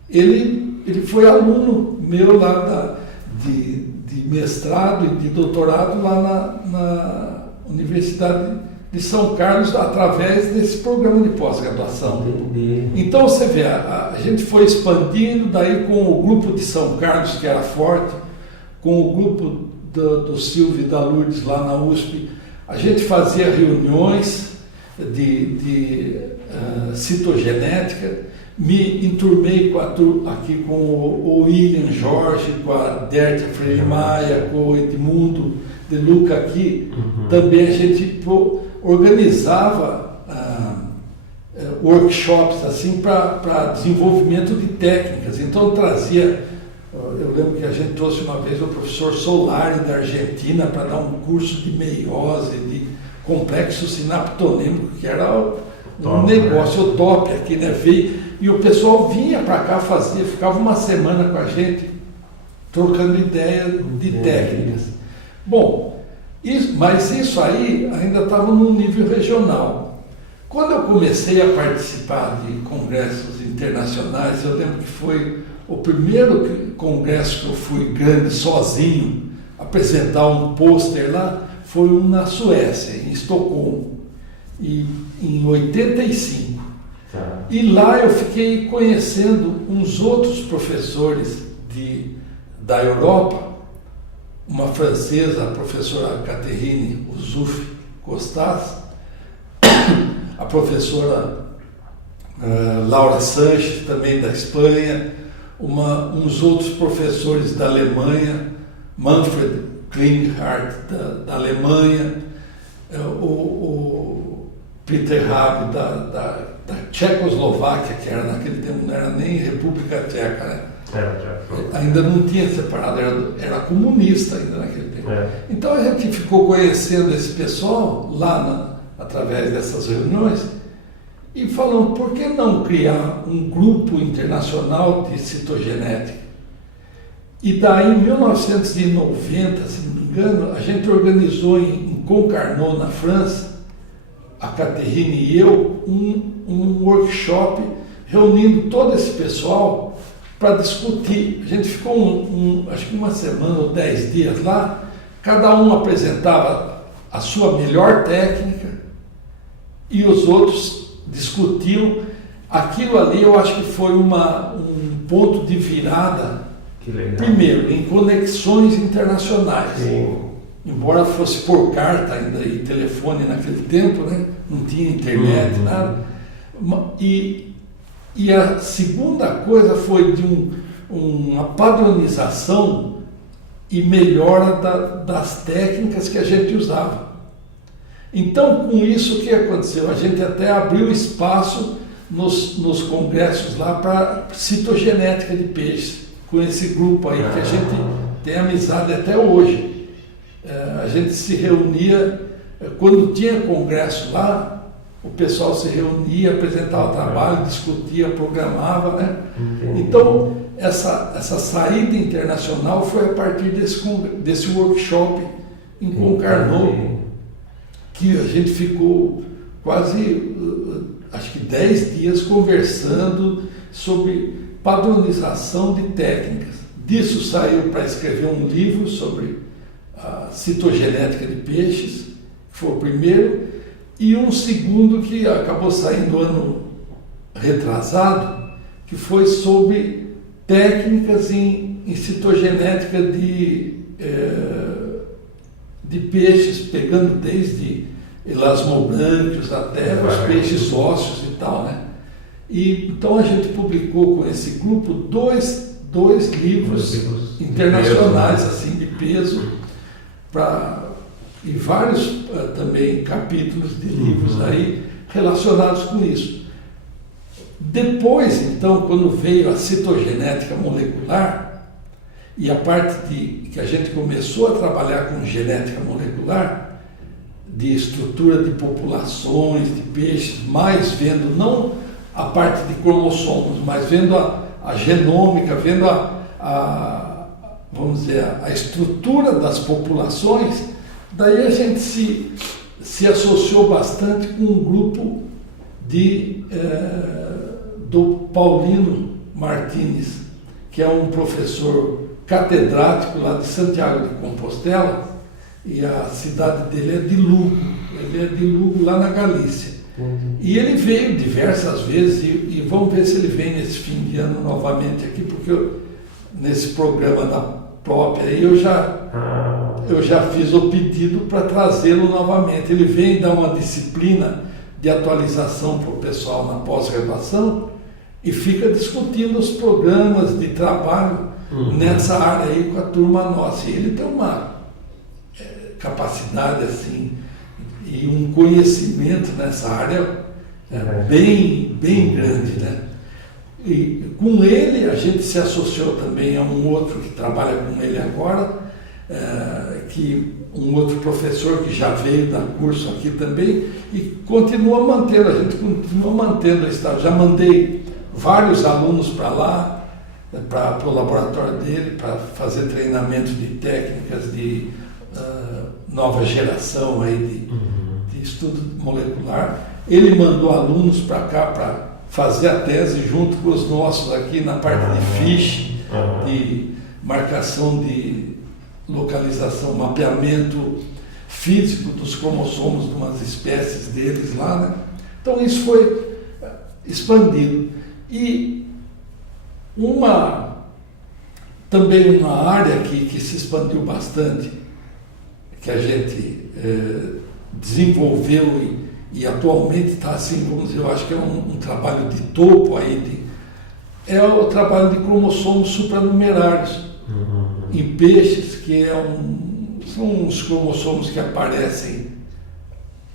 ele foi aluno meu lá de mestrado e de doutorado lá na Universidade de São Carlos, através desse programa de pós-graduação. Então você vê, a gente foi expandindo, daí com o grupo de São Carlos, que era forte, com o grupo do Silvio e da Lourdes lá na USP, a gente fazia reuniões de citogenética, me enturmei aqui com o William Jorge, com a Dertia Freire Maia, com o Edmundo de Luca aqui. Também a gente organizava workshops assim para desenvolvimento de técnicas. Então trazia, eu lembro que a gente trouxe uma vez o professor Solari da Argentina para dar um curso de meiose, de complexo sinaptonêmico, que era um negócio top aqui, né? E o pessoal vinha para cá, ficava uma semana com a gente, trocando ideias de técnicas. Bom, mas isso aí ainda estava num nível regional. Quando eu comecei a participar de congressos internacionais, eu lembro que foi o primeiro congresso que eu fui grande, sozinho, apresentar um pôster lá, foi um na Suécia, em Estocolmo, em 85. E lá eu fiquei conhecendo uns outros professores da Europa, uma francesa, a professora Catherine Ouzoufi Costas, a professora Laura Sanches, também da Espanha, uns outros professores da Alemanha, Manfred Klinghardt da Alemanha, o Peter Raab da Tchecoslováquia, que era naquele tempo, não era nem República Tcheca, né? Ainda não tinha separado, era comunista ainda naquele tempo. Então a gente ficou conhecendo esse pessoal lá através dessas reuniões e falando, por que não criar um grupo internacional de citogenética? E daí em 1990, se não me engano, a gente organizou em Concarneau, na França, a Catherine e eu, um workshop reunindo todo esse pessoal para discutir. A gente ficou acho que uma semana ou 10 dias lá, cada um apresentava a sua melhor técnica e os outros discutiam. Aquilo ali eu acho que foi um ponto de virada, primeiro, em conexões internacionais. Sim. Embora fosse por carta ainda e telefone naquele tempo, né? Não tinha internet, nada. E a segunda coisa foi de uma padronização e melhora das técnicas que a gente usava. Então, com isso, o que aconteceu? A gente até abriu espaço nos congressos lá para citogenética de peixes, com esse grupo aí, que a gente tem amizade até hoje. A gente se reunia, quando tinha congresso lá, o pessoal se reunia, apresentava trabalho, discutia, programava, né? Então, essa saída internacional foi a partir desse workshop em Concarneau, que a gente ficou quase, acho que 10 dias conversando sobre padronização de técnicas. Disso saiu para escrever um livro sobre a citogenética de peixes, que foi o primeiro, e um segundo que acabou saindo ano retrasado, que foi sobre técnicas em citogenética de peixes, pegando desde elasmobranquios até os peixes ósseos e tal, né? E então a gente publicou com esse grupo dois livros internacionais assim de peso, e vários também capítulos de livros aí relacionados com isso. Depois, então, quando veio a citogenética molecular e a parte que a gente começou a trabalhar com genética molecular, de estrutura de populações, de peixes, mais vendo não a parte de cromossomos, mas vendo a genômica, vendo vamos dizer, a estrutura das populações. Daí a gente se associou bastante com um grupo do Paulino Martínez, que é um professor catedrático lá de Santiago de Compostela, e a cidade dele é de Lugo. Ele é de Lugo, lá na Galícia. E ele veio diversas vezes, e vamos ver se ele vem nesse fim de ano novamente aqui, porque nesse programa da própria aí eu já fiz o pedido para trazê-lo novamente. Ele vem dar uma disciplina de atualização para o pessoal na pós-graduação e fica discutindo os programas de trabalho nessa área aí com a turma nossa. E ele tem uma capacidade assim e um conhecimento nessa área bem grande, né? E com ele a gente se associou também a um outro que trabalha com ele agora, um outro professor que já veio dar curso aqui também e continua mantendo, a gente continua mantendo a estágio. Já mandei vários alunos para lá, para o laboratório dele, para fazer treinamento de técnicas de nova geração aí de estudo molecular. Ele mandou alunos para cá para fazer a tese junto com os nossos aqui na parte de FISH, de marcação de localização, mapeamento físico dos cromossomos de umas espécies deles lá, né? Então isso foi expandido. E também uma área que se expandiu bastante, que a gente desenvolveu e atualmente está assim, vamos dizer, eu acho que é um trabalho de topo aí, é o trabalho de cromossomos supranumerários em peixes, que são uns cromossomos que aparecem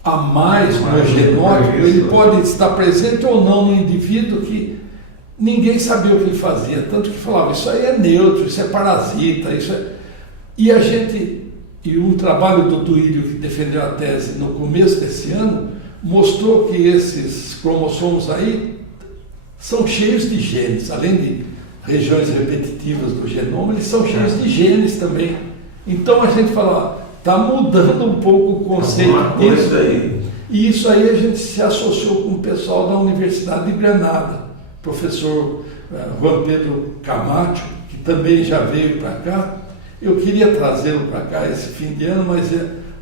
a mais no genótipo. Ele pode estar presente ou não no indivíduo, que ninguém sabia o que ele fazia, tanto que falava, isso aí é neutro, isso é parasita, isso é... E um trabalho do Duílio, que defendeu a tese no começo desse ano, mostrou que esses cromossomos aí são cheios de genes, além de regiões repetitivas do genoma, eles são cheios de genes também. Então a gente fala, está mudando um pouco o conceito disso. E isso aí a gente se associou com o pessoal da Universidade de Granada, professor Juan Pedro Camacho, que também já veio para cá. Eu queria trazê-lo para cá esse fim de ano, mas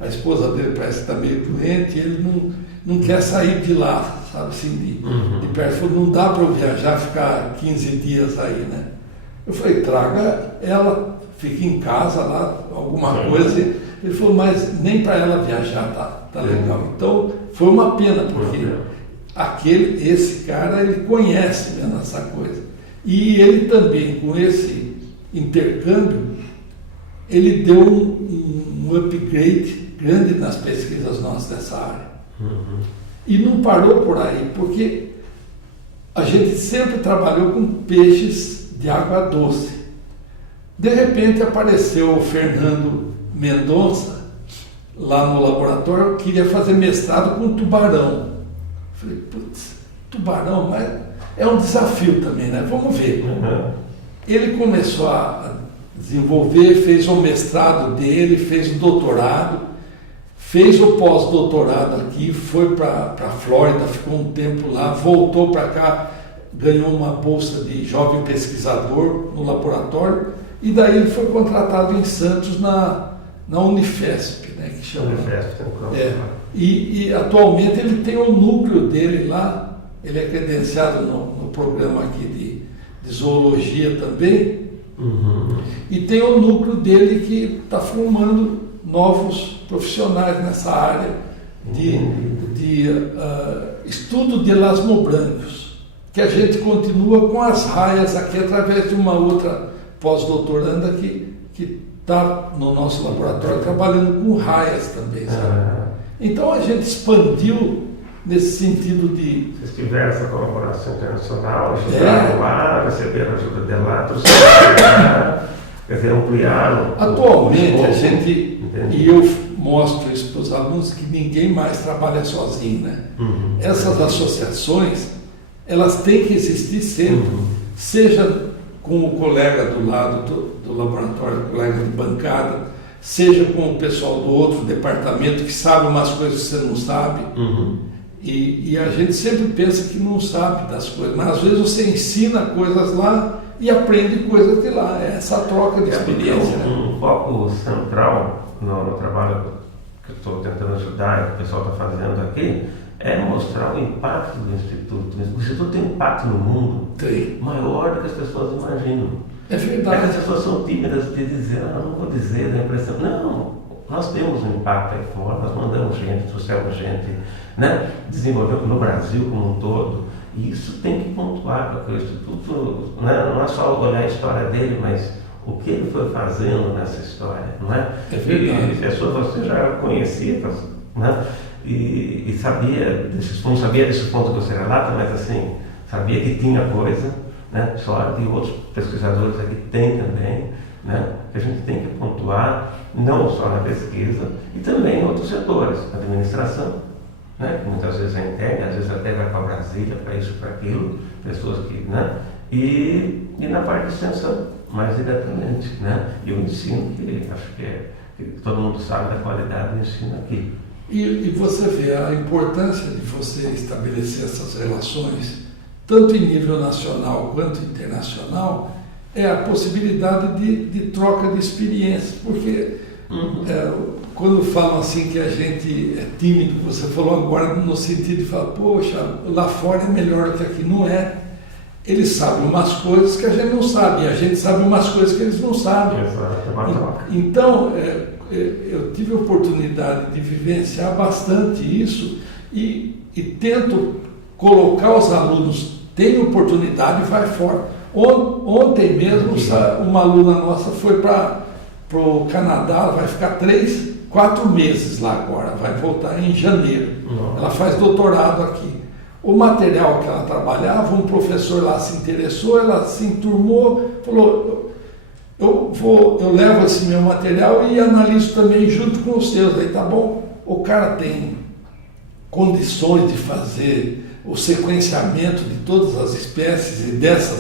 a esposa dele parece que está meio doente, e ele não quer sair de lá, sabe assim, de perto. Não dá para eu viajar, ficar 15 dias aí, né? Eu falei, traga ela, fique em casa lá, alguma coisa. Ele falou, mas nem para ela viajar tá legal. Então, foi uma pena, porque esse cara, ele conhece mesmo essa coisa. E ele também, com esse intercâmbio, ele deu um upgrade grande nas pesquisas nossas dessa área. E não parou por aí, porque a gente sempre trabalhou com peixes de água doce. De repente apareceu o Fernando Mendonça, lá no laboratório, queria fazer mestrado com tubarão. Falei, putz, tubarão, mas é um desafio também, né? Vamos ver. Ele começou a desenvolver, fez o mestrado dele, fez o doutorado, fez o pós-doutorado aqui, foi para a Flórida, ficou um tempo lá, voltou para cá, ganhou uma bolsa de jovem pesquisador no laboratório, e daí ele foi contratado em Santos na Unifesp, né, que chama. Unifesp, e atualmente ele tem o núcleo dele lá, ele é credenciado no programa aqui de zoologia também, e tem o núcleo dele que está formando novos profissionais nessa área de estudo de elasmobrancos, que a gente continua com as raias aqui através de uma outra pós-doutoranda que está no nosso laboratório trabalhando com raias também, sabe? Então a gente expandiu nesse sentido de... Vocês tiveram essa colaboração internacional, ajudaram lá, receberam ajuda de lá, quer dizer, ampliaram. Atualmente a gente, e eu mostro isso isso para os alunos que ninguém mais trabalha sozinho, né? Essas associações, elas têm que existir sempre, seja com o colega do lado do laboratório, o colega de bancada, seja com o pessoal do outro departamento que sabe umas coisas que você não sabe. E a gente sempre pensa que não sabe das coisas, mas às vezes você ensina coisas lá e aprende coisas de lá. É essa troca de experiência. Um foco central no trabalho que eu estou tentando ajudar e que o pessoal está fazendo aqui é mostrar o impacto do Instituto. O Instituto tem um impacto no mundo maior do que as pessoas imaginam. É verdade. As pessoas são tímidas de dizer, não vou dizer, dá impressão. Não, nós temos um impacto aí fora, nós mandamos gente, trouxemos gente, né? Desenvolvemos no Brasil como um todo. E isso tem que pontuar, porque o Instituto, né, não é só olhar a história dele, mas o que ele foi fazendo nessa história, não é? É verdade. E pessoas você já conhecia, né? E sabia não sabia desses pontos que você relata, mas assim, sabia que tinha coisa, né? Só de outros pesquisadores aqui tem também, né? Que a gente tem que pontuar, não só na pesquisa, e também em outros setores, administração, né? Que muitas vezes é interna, às vezes até vai para Brasília, para isso, para aquilo, pessoas que, né? E na parte de extensão, mais diretamente, né? E o ensino, que acho que todo mundo sabe da qualidade do ensino aqui. E você vê a importância de você estabelecer essas relações, tanto em nível nacional quanto internacional, é a possibilidade de troca de experiências, porque quando falam assim que a gente é tímido, você falou agora no sentido de falar, poxa, lá fora é melhor do que aqui, não é. Eles sabem umas coisas que a gente não sabe, e a gente sabe umas coisas que eles não sabem. Exato. Então, eu tive a oportunidade de vivenciar bastante isso e tento colocar os alunos, tem oportunidade e vai fora. Ontem mesmo, uma aluna nossa foi para o Canadá, vai ficar 4 meses lá agora, vai voltar em janeiro. Ela faz doutorado aqui. O material que ela trabalhava, um professor lá se interessou, ela se enturmou, falou, eu levo esse meu material e analiso também junto com os seus. Aí tá bom, o cara tem condições de fazer o sequenciamento de todas as espécies e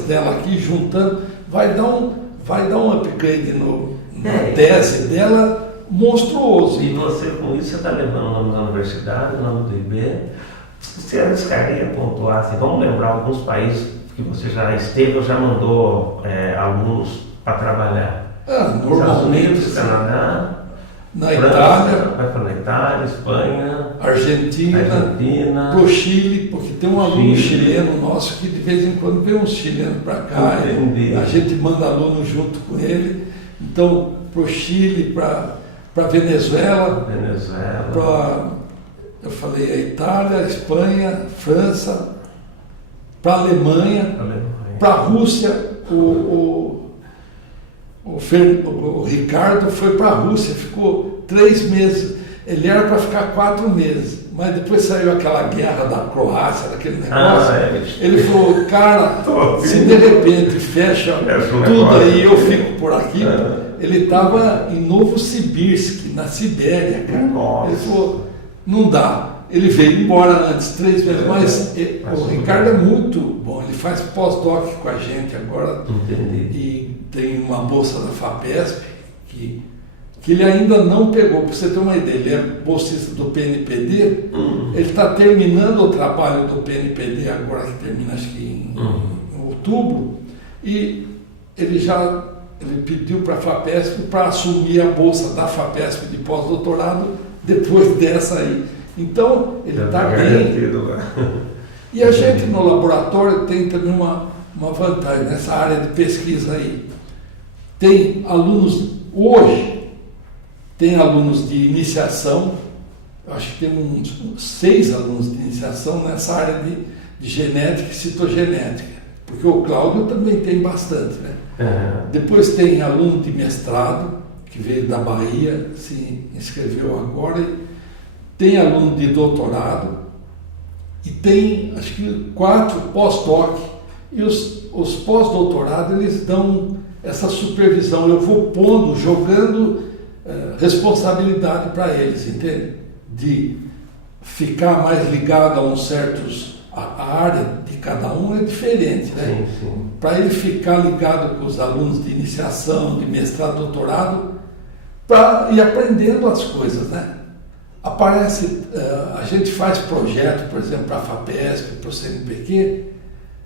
dela aqui, juntando, vai dar um upgrade na tese dela monstruoso. E você, com isso, você está levando o nome da universidade, o nome do IB. Você arriscaria pontuar, assim, vamos lembrar alguns países que você já esteve ou já mandou alunos para trabalhar? Estados Unidos, Canadá, na França, Itália, vai para na Itália, Espanha, Argentina, para o Chile, porque tem um aluno chileno nosso que de vez em quando vem uns chilenos para cá, a gente manda aluno junto com ele. Então, para o Chile, para Venezuela, eu falei a Itália, a Espanha, França, para a Alemanha, para a Rússia, o Ricardo foi para a Rússia, ficou 3 meses. Ele era para ficar 4 meses, mas depois saiu aquela guerra da Croácia, daquele negócio. Ele falou, cara, se de repente fecha tudo aí, eu fico por aqui. Ele estava em Novosibirsk, na Sibéria, cara. Ele falou, não dá. Ele veio embora antes, 3 meses, mas o Ricardo é muito bom, ele faz pós-doc com a gente agora. E tem uma bolsa da FAPESP que ele ainda não pegou. Para você ter uma ideia, ele é bolsista do PNPD, ele está terminando o trabalho do PNPD agora, que termina acho que em outubro, e ele pediu para a FAPESP para assumir a bolsa da FAPESP de pós-doutorado depois dessa aí. Então, ele está bem. E a gente no laboratório tem também uma vantagem nessa área de pesquisa aí. Tem alunos, hoje, tem alunos de iniciação, eu acho que tem uns 6 alunos de iniciação nessa área de genética e citogenética, porque o Cláudio também tem bastante, né? Depois tem aluno de mestrado, que veio da Bahia, se inscreveu agora, tem aluno de doutorado, e tem, acho que 4 pós-doc, e os pós-doutorados, eles dão essa supervisão. Eu vou pondo, jogando responsabilidade para eles, entende? De ficar mais ligado a uns certos... A área de cada um é diferente, né? Para ele ficar ligado com os alunos de iniciação, de mestrado, doutorado, para ir aprendendo as coisas, né? A gente faz projeto, por exemplo, para a FAPESP, para o CNPq,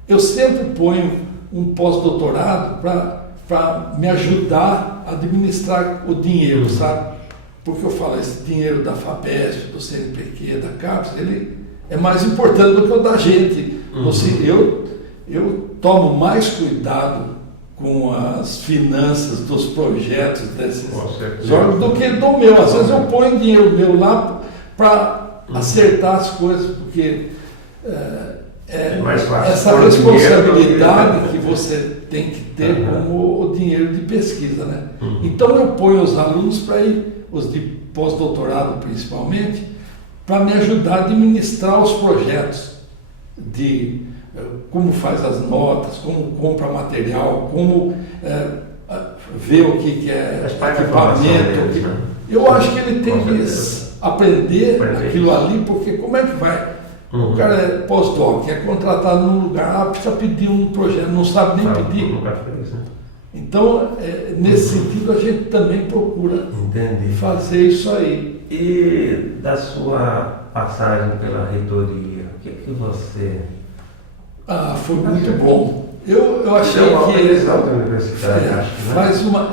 eu sempre ponho um pós-doutorado para me ajudar a administrar o dinheiro, sabe? Porque eu falo, esse dinheiro da FAPESP, do CNPq, da CAPES, ele é mais importante do que o da gente. Eu tomo mais cuidado com as finanças dos projetos desses órgãos do que do meu. Às vezes eu ponho dinheiro meu lá para acertar as coisas, porque essa responsabilidade que você tem que ter como o dinheiro de pesquisa, né? Então eu ponho os alunos para ir, os de pós-doutorado principalmente, para me ajudar a administrar os projetos, de como faz as notas, como compra material, como ver o que é equipamento. Eu acho que ele tem que aprender aquilo ali, porque como é que vai? O cara é pós-doc, é contratado num lugar, precisa pedir um projeto, não sabe nem pedir. Então, nesse sentido, a gente também procura fazer isso aí. E da sua passagem pela reitoria, o que você... Foi muito bom. Eu achei que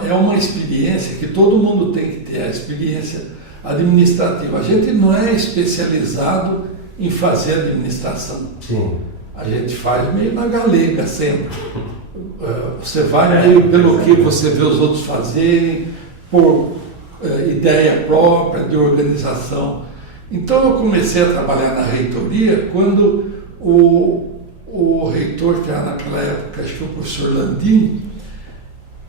é uma experiência que todo mundo tem que ter, a experiência administrativa. A gente não é especializado em fazer administração. Sim. A gente faz meio na galega sempre. Você vai meio pelo que você vê os outros fazerem, por ideia própria de organização. Então eu comecei a trabalhar na reitoria quando o reitor, que era naquela época, acho que o professor Landini,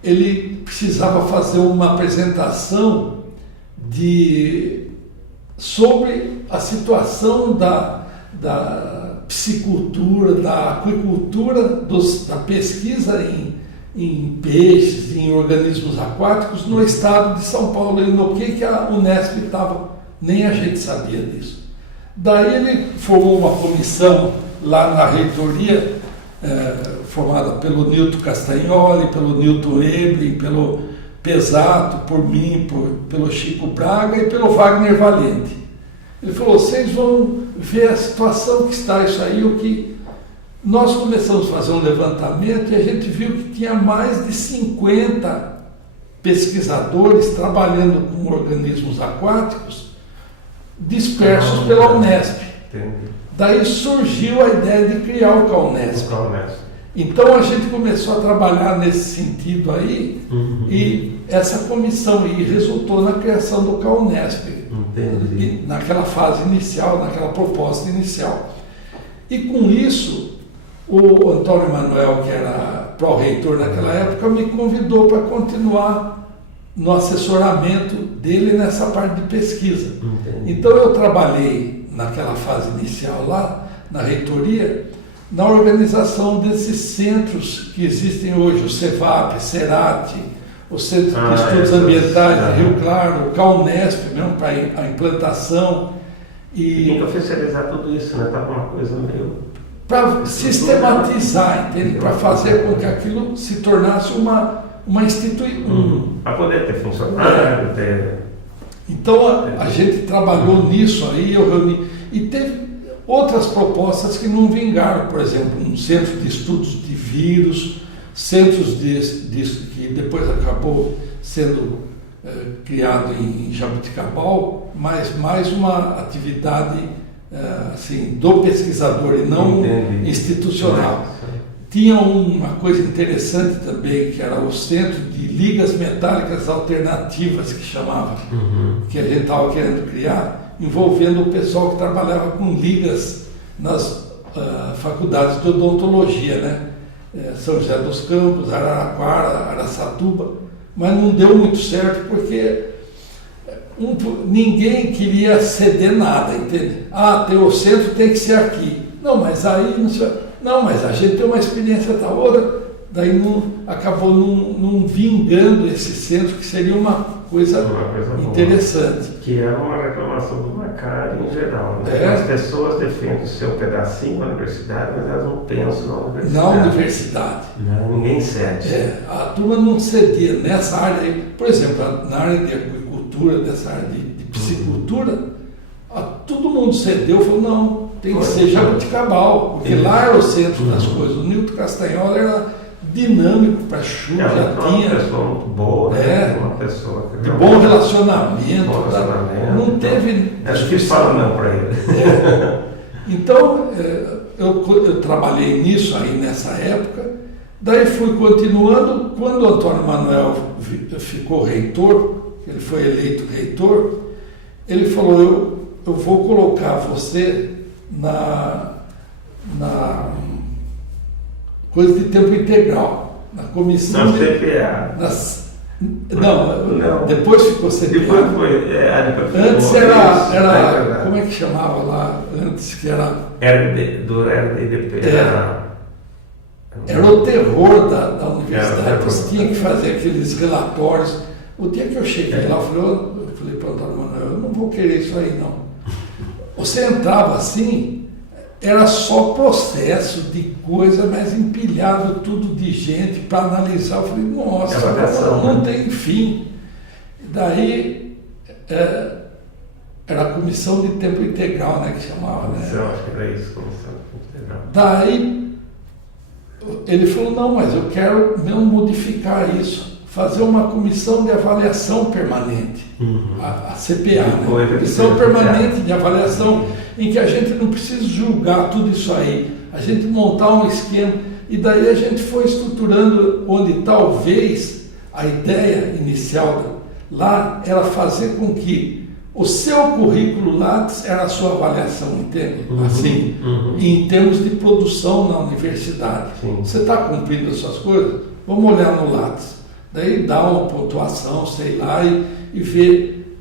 ele precisava fazer uma apresentação sobre a situação da piscicultura, da aquicultura, da pesquisa em peixes, em organismos aquáticos no estado de São Paulo, e no que a Unesp estava, nem a gente sabia disso. Daí ele formou uma comissão lá na reitoria, formada pelo Nilton Castagnoli, pelo Nilton Eblin, pelo Pesato, por mim, pelo Chico Braga e pelo Wagner Valente. Ele falou, vocês vão ver a situação que está isso aí, o que nós começamos a fazer um levantamento e a gente viu que tinha mais de 50 pesquisadores trabalhando com organismos aquáticos dispersos pela Unesp. Daí surgiu a ideia de criar o CAUNESP. Então a gente começou a trabalhar nesse sentido aí, e essa comissão aí resultou na criação do CAUNESP, naquela fase inicial, naquela proposta inicial. E com isso, o Antônio Manuel, que era pró-reitor naquela época, me convidou para continuar no assessoramento dele nessa parte de pesquisa. Então eu trabalhei naquela fase inicial lá, na reitoria, na organização desses centros que existem hoje, o CEVAP, CERAT, o Centro de Estudos Ambientais de Rio Claro, o CAUNESP mesmo para a implantação. E tem que oficializar tudo isso, né? Estava uma coisa meio... Para sistematizar, entende? Para fazer com que aquilo se tornasse uma instituição. Para poder ter funcionário, ter... Então a gente trabalhou nisso aí, eu reuni, e teve outras propostas que não vingaram, por exemplo, um centro de estudos de vírus, centros que depois acabou sendo criado em Jaboticabal, mas mais uma atividade assim, do pesquisador e não institucional. Tinha uma coisa interessante também, que era o Centro de Ligas Metálicas Alternativas, que chamava, que a gente estava querendo criar, envolvendo o pessoal que trabalhava com ligas nas faculdades de odontologia, né? São José dos Campos, Araraquara, Araçatuba, mas não deu muito certo porque ninguém queria ceder nada, entende? O centro tem que ser aqui. Não, mas aí não sei. Não, mas a gente tem uma experiência da outra. daí acabou não vingando esse centro, que seria uma coisa interessante. Boa, que era uma reclamação do Macari em geral. Né? As pessoas defendem o seu pedacinho na universidade, mas elas não pensam na universidade. Na universidade. Não, ninguém cede. A turma não cedia nessa área aí. Por exemplo, na área de agricultura, dessa área de piscicultura, todo mundo cedeu, falou, não, tem que ser Jaboticabal, porque lá era o centro das coisas. O Nilton Castanhola era dinâmico para chuva, já tinha. Uma pessoa muito boa, uma pessoa de bom relacionamento. Não teve. Acho que fala não para ele. Então, eu trabalhei nisso aí nessa época, daí fui continuando. Quando o Antônio Manuel ficou reitor, ele foi eleito reitor, ele falou, eu vou colocar você na coisa de tempo integral, na comissão. Na CPA. Não, depois ficou CPA. Depois foi. Antes era como é que chamava lá? Antes que era. Do RDP. Era o terror da universidade. Você tinha que fazer aqueles relatórios. O dia que eu cheguei lá, eu falei para o Antônio Manuel, eu não vou querer isso aí não. Você entrava assim, era só processo de coisa, mas empilhado tudo de gente para analisar. Eu falei, nossa, não tem fim. E daí era a comissão de tempo integral, né, que chamava, né? Acho que era isso, comissão de tempo integral. Daí ele falou, não, mas eu quero mesmo modificar isso, fazer uma comissão de avaliação permanente, a CPA, né? Comissão permanente de avaliação, em que a gente não precisa julgar tudo isso aí, a gente montar um esquema, e daí a gente foi estruturando, onde talvez a ideia inicial lá era fazer com que o seu currículo Lattes era a sua avaliação, entende? Assim, em termos de produção na universidade. Você está cumprindo as suas coisas? Vamos olhar no Lattes. Daí dá uma pontuação, sei lá, e ver.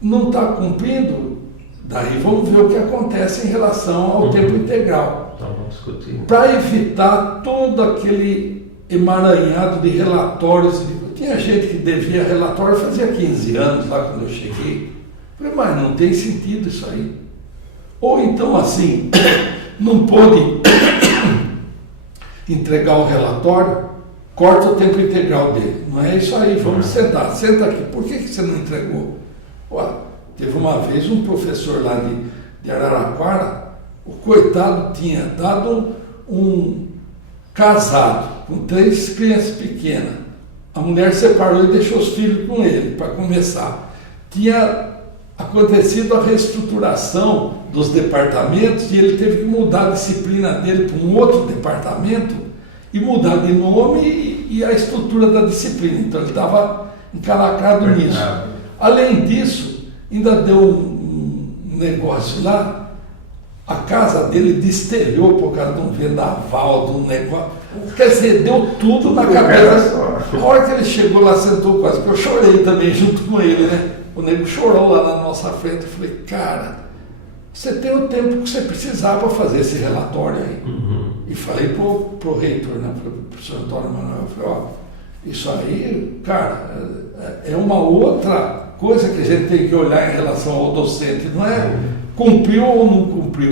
Não está cumprindo? Daí vamos ver o que acontece em relação ao tempo integral. Para evitar todo aquele emaranhado de relatórios. Tinha gente que devia relatório fazia 15 anos lá quando eu cheguei. Falei, mas não tem sentido isso aí. Ou então assim, não pôde entregar o relatório, corta o tempo integral dele. Não é isso aí, vamos sentar. Senta aqui. Por que você não entregou? Ué, teve uma vez um professor lá de Araraquara, o coitado tinha dado um casado com 3 crianças pequenas. A mulher separou e deixou os filhos com ele, para começar. Tinha acontecido a reestruturação dos departamentos e ele teve que mudar a disciplina dele para um outro departamento e mudar de nome e a estrutura da disciplina. Então ele estava encalacrado nisso. Além disso, ainda deu um negócio lá, a casa dele destelhou por causa de um vendaval, de um negócio. Quer dizer, deu tudo na cabeça. A hora que ele chegou lá, sentou quase, que eu chorei também junto com ele, né? O nego chorou lá na nossa frente. Eu falei, cara, você tem o tempo que você precisava para fazer esse relatório aí. E falei pro reitor, né? Pro professor Antônio Manuel, eu falei, ó, isso aí, cara, é uma outra coisa que a gente tem que olhar em relação ao docente, não é cumpriu ou não cumpriu.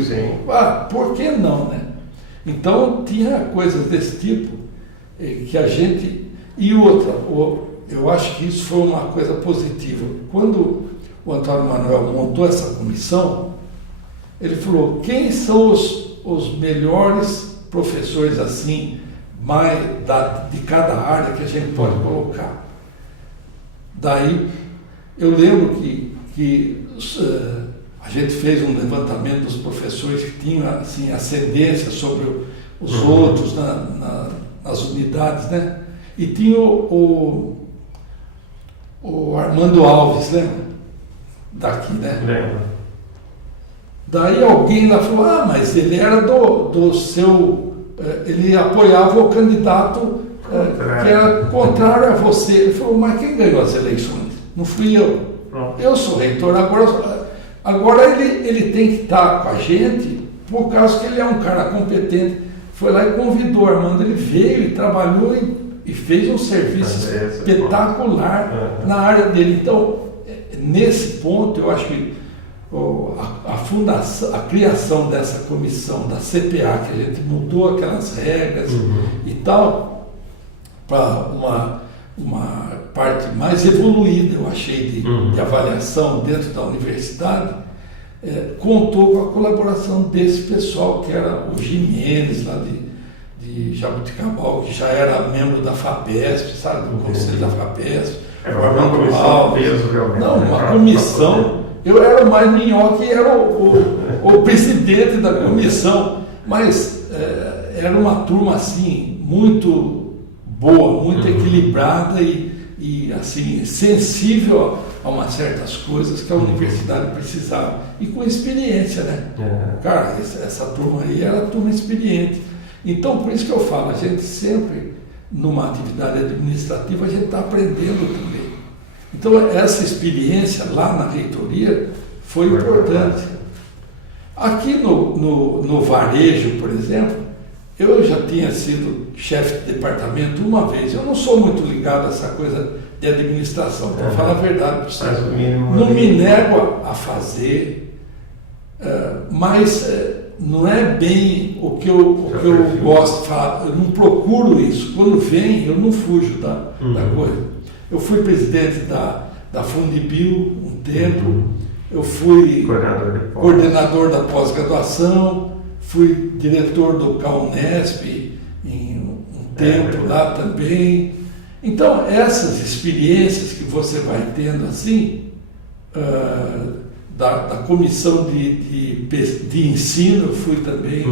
Por que não, né? Então tinha coisas desse tipo que a gente... E outra, eu acho que isso foi uma coisa positiva. Quando o Antônio Manuel montou essa comissão, ele falou, quem são os melhores professores assim, de cada área que a gente pode colocar? Daí, eu lembro que a gente fez um levantamento dos professores que tinham assim, ascendência sobre os outros nas unidades, né? E tinha o Armando Alves, lembra? Daqui, né? Lembra. Daí alguém lá falou, mas ele era do seu... ele apoiava o candidato que era contrário a você. Ele falou, mas quem ganhou as eleições? Não fui eu. Eu sou reitor. Agora ele tem que estar com a gente por causa que ele é um cara competente. foi lá e convidou o Armando, ele veio e trabalhou e fez um serviço espetacular na área dele. Então, nesse ponto, eu acho que a fundação, a criação dessa comissão da CPA, que a gente mudou aquelas regras e tal, para uma parte mais evoluída, eu achei, de avaliação dentro da universidade, contou com a colaboração desse pessoal, que era o Jimenez, lá de Jabuticabal, que já era membro da FAPESP, sabe, do Conselho da FAPESP. Uma comissão peso, realmente. Não, uma comissão. Eu era o mais minhoca e era o presidente da comissão, mas era uma turma assim, muito boa, muito equilibrada e assim, sensível a umas certas coisas que a universidade precisava. E com experiência, né? Cara, essa turma aí era a turma experiente. Então, por isso que eu falo, a gente sempre, numa atividade administrativa, a gente está aprendendo também. Então, essa experiência lá na reitoria foi importante. Aqui no varejo, por exemplo, eu já tinha sido chefe de departamento uma vez. Eu não sou muito ligado a essa coisa de administração, para falar a verdade para você. Não me nego a fazer, mas não é bem o que eu gosto de falar. Eu não procuro isso. Quando vem, eu não fujo da coisa. Eu fui presidente da Fundibio um tempo, eu fui coordenador da pós-graduação, fui diretor do CAUNESP em um tempo lá também. Então, essas experiências que você vai tendo assim, da comissão de ensino, eu fui também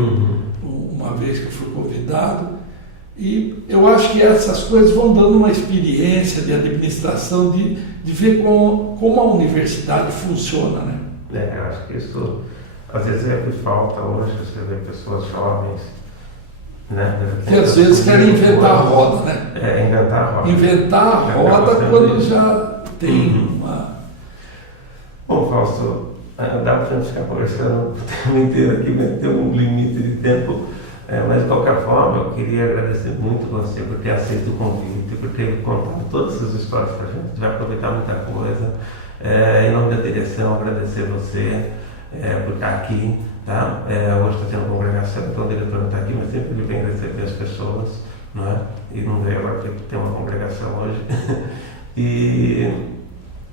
uma vez que eu fui convidado. E eu acho que essas coisas vão dando uma experiência de administração, de ver como a universidade funciona, né? Eu acho que isso, às vezes, é o que falta hoje, você vê pessoas jovens, né? Que às vezes querem inventar a roda, né? Inventar a roda. Inventar a roda quando já tem uma... Bom, Fausto, dá para a gente ficar conversando o tempo inteiro aqui, mas tem um limite de tempo. Mas de qualquer forma, eu queria agradecer muito você por ter aceito o convite, por ter contado todas essas histórias para a gente. A gente vai aproveitar muita coisa. Em nome da direção, agradecer você por estar aqui. Tá? Hoje está tendo congregação, então o diretor não está aqui, mas sempre ele vem receber as pessoas, não é? E não veio agora porque tem uma congregação hoje.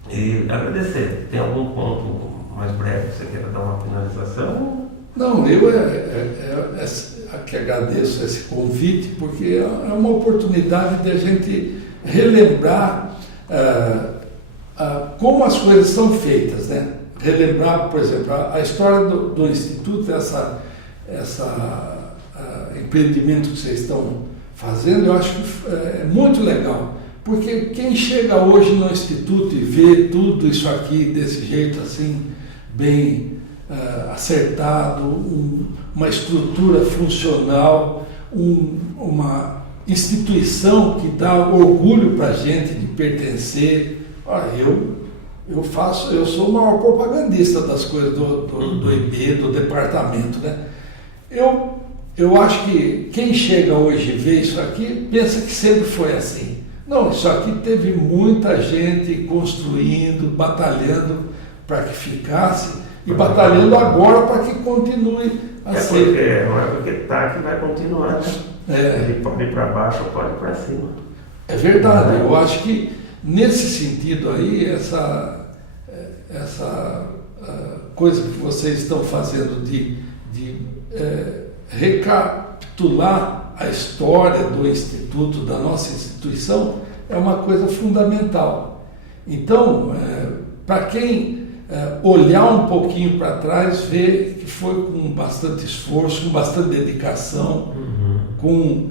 e agradecer. Tem algum ponto mais breve que você queira dar uma finalização? Não, eu que agradeço esse convite, porque é uma oportunidade de a gente relembrar como as coisas são feitas, né? Relembrar, por exemplo, a história do Instituto, empreendimento que vocês estão fazendo, eu acho que é muito legal, porque quem chega hoje no Instituto e vê tudo isso aqui desse jeito assim, bem acertado, uma estrutura funcional, uma instituição que dá orgulho para a gente de pertencer. Eu sou o maior propagandista das coisas do IB, do departamento, né? Eu acho que quem chega hoje e vê isso aqui pensa que sempre foi assim. Não, isso aqui teve muita gente construindo, batalhando para que ficasse, e batalhando agora para que continue a ser. Não é porque está que vai continuar, né? Ele pode ir para baixo ou pode ir para cima. É verdade, eu acho que nesse sentido aí, essa coisa que vocês estão fazendo de recapitular a história do Instituto, da nossa instituição, é uma coisa fundamental. Então, para quem olhar um pouquinho para trás, ver que foi com bastante esforço, com bastante dedicação, com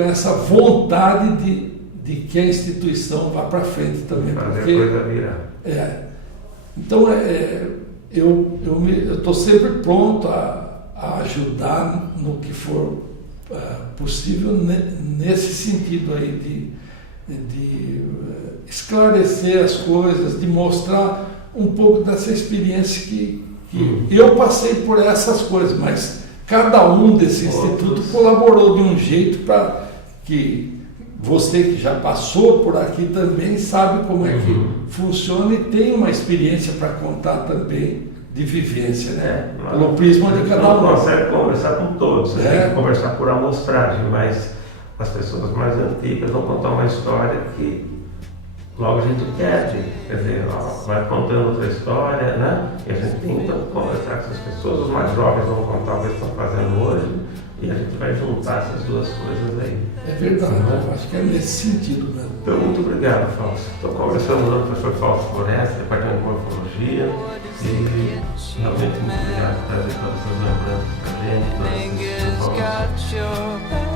essa vontade de que a instituição vá para frente também. Fazer a coisa virar. Então, eu estou sempre pronto a ajudar no que for possível nesse sentido aí de esclarecer as coisas, de mostrar um pouco dessa experiência que eu passei por essas coisas, mas cada um desse instituto colaborou de um jeito para que você que já passou por aqui também sabe como é que funciona e tem uma experiência para contar também de vivência, né? Pelo prisma de cada um. Não consegue conversar com todos, você tem que conversar por amostragem, mas as pessoas mais antigas vão contar uma história que logo a gente perde, quer dizer, vai contando outra história, né? E a gente tem então que conversar com essas pessoas, os mais jovens vão contar o que estão fazendo hoje e a gente vai juntar essas duas coisas aí. É verdade, eu acho que é nesse sentido mesmo. Então, muito obrigado, Fausto. Estou conversando com o professor Fausto Foresta, Departamento de Morfologia, e realmente muito obrigado por trazer todas essas lembranças para a gente, todas essas informações.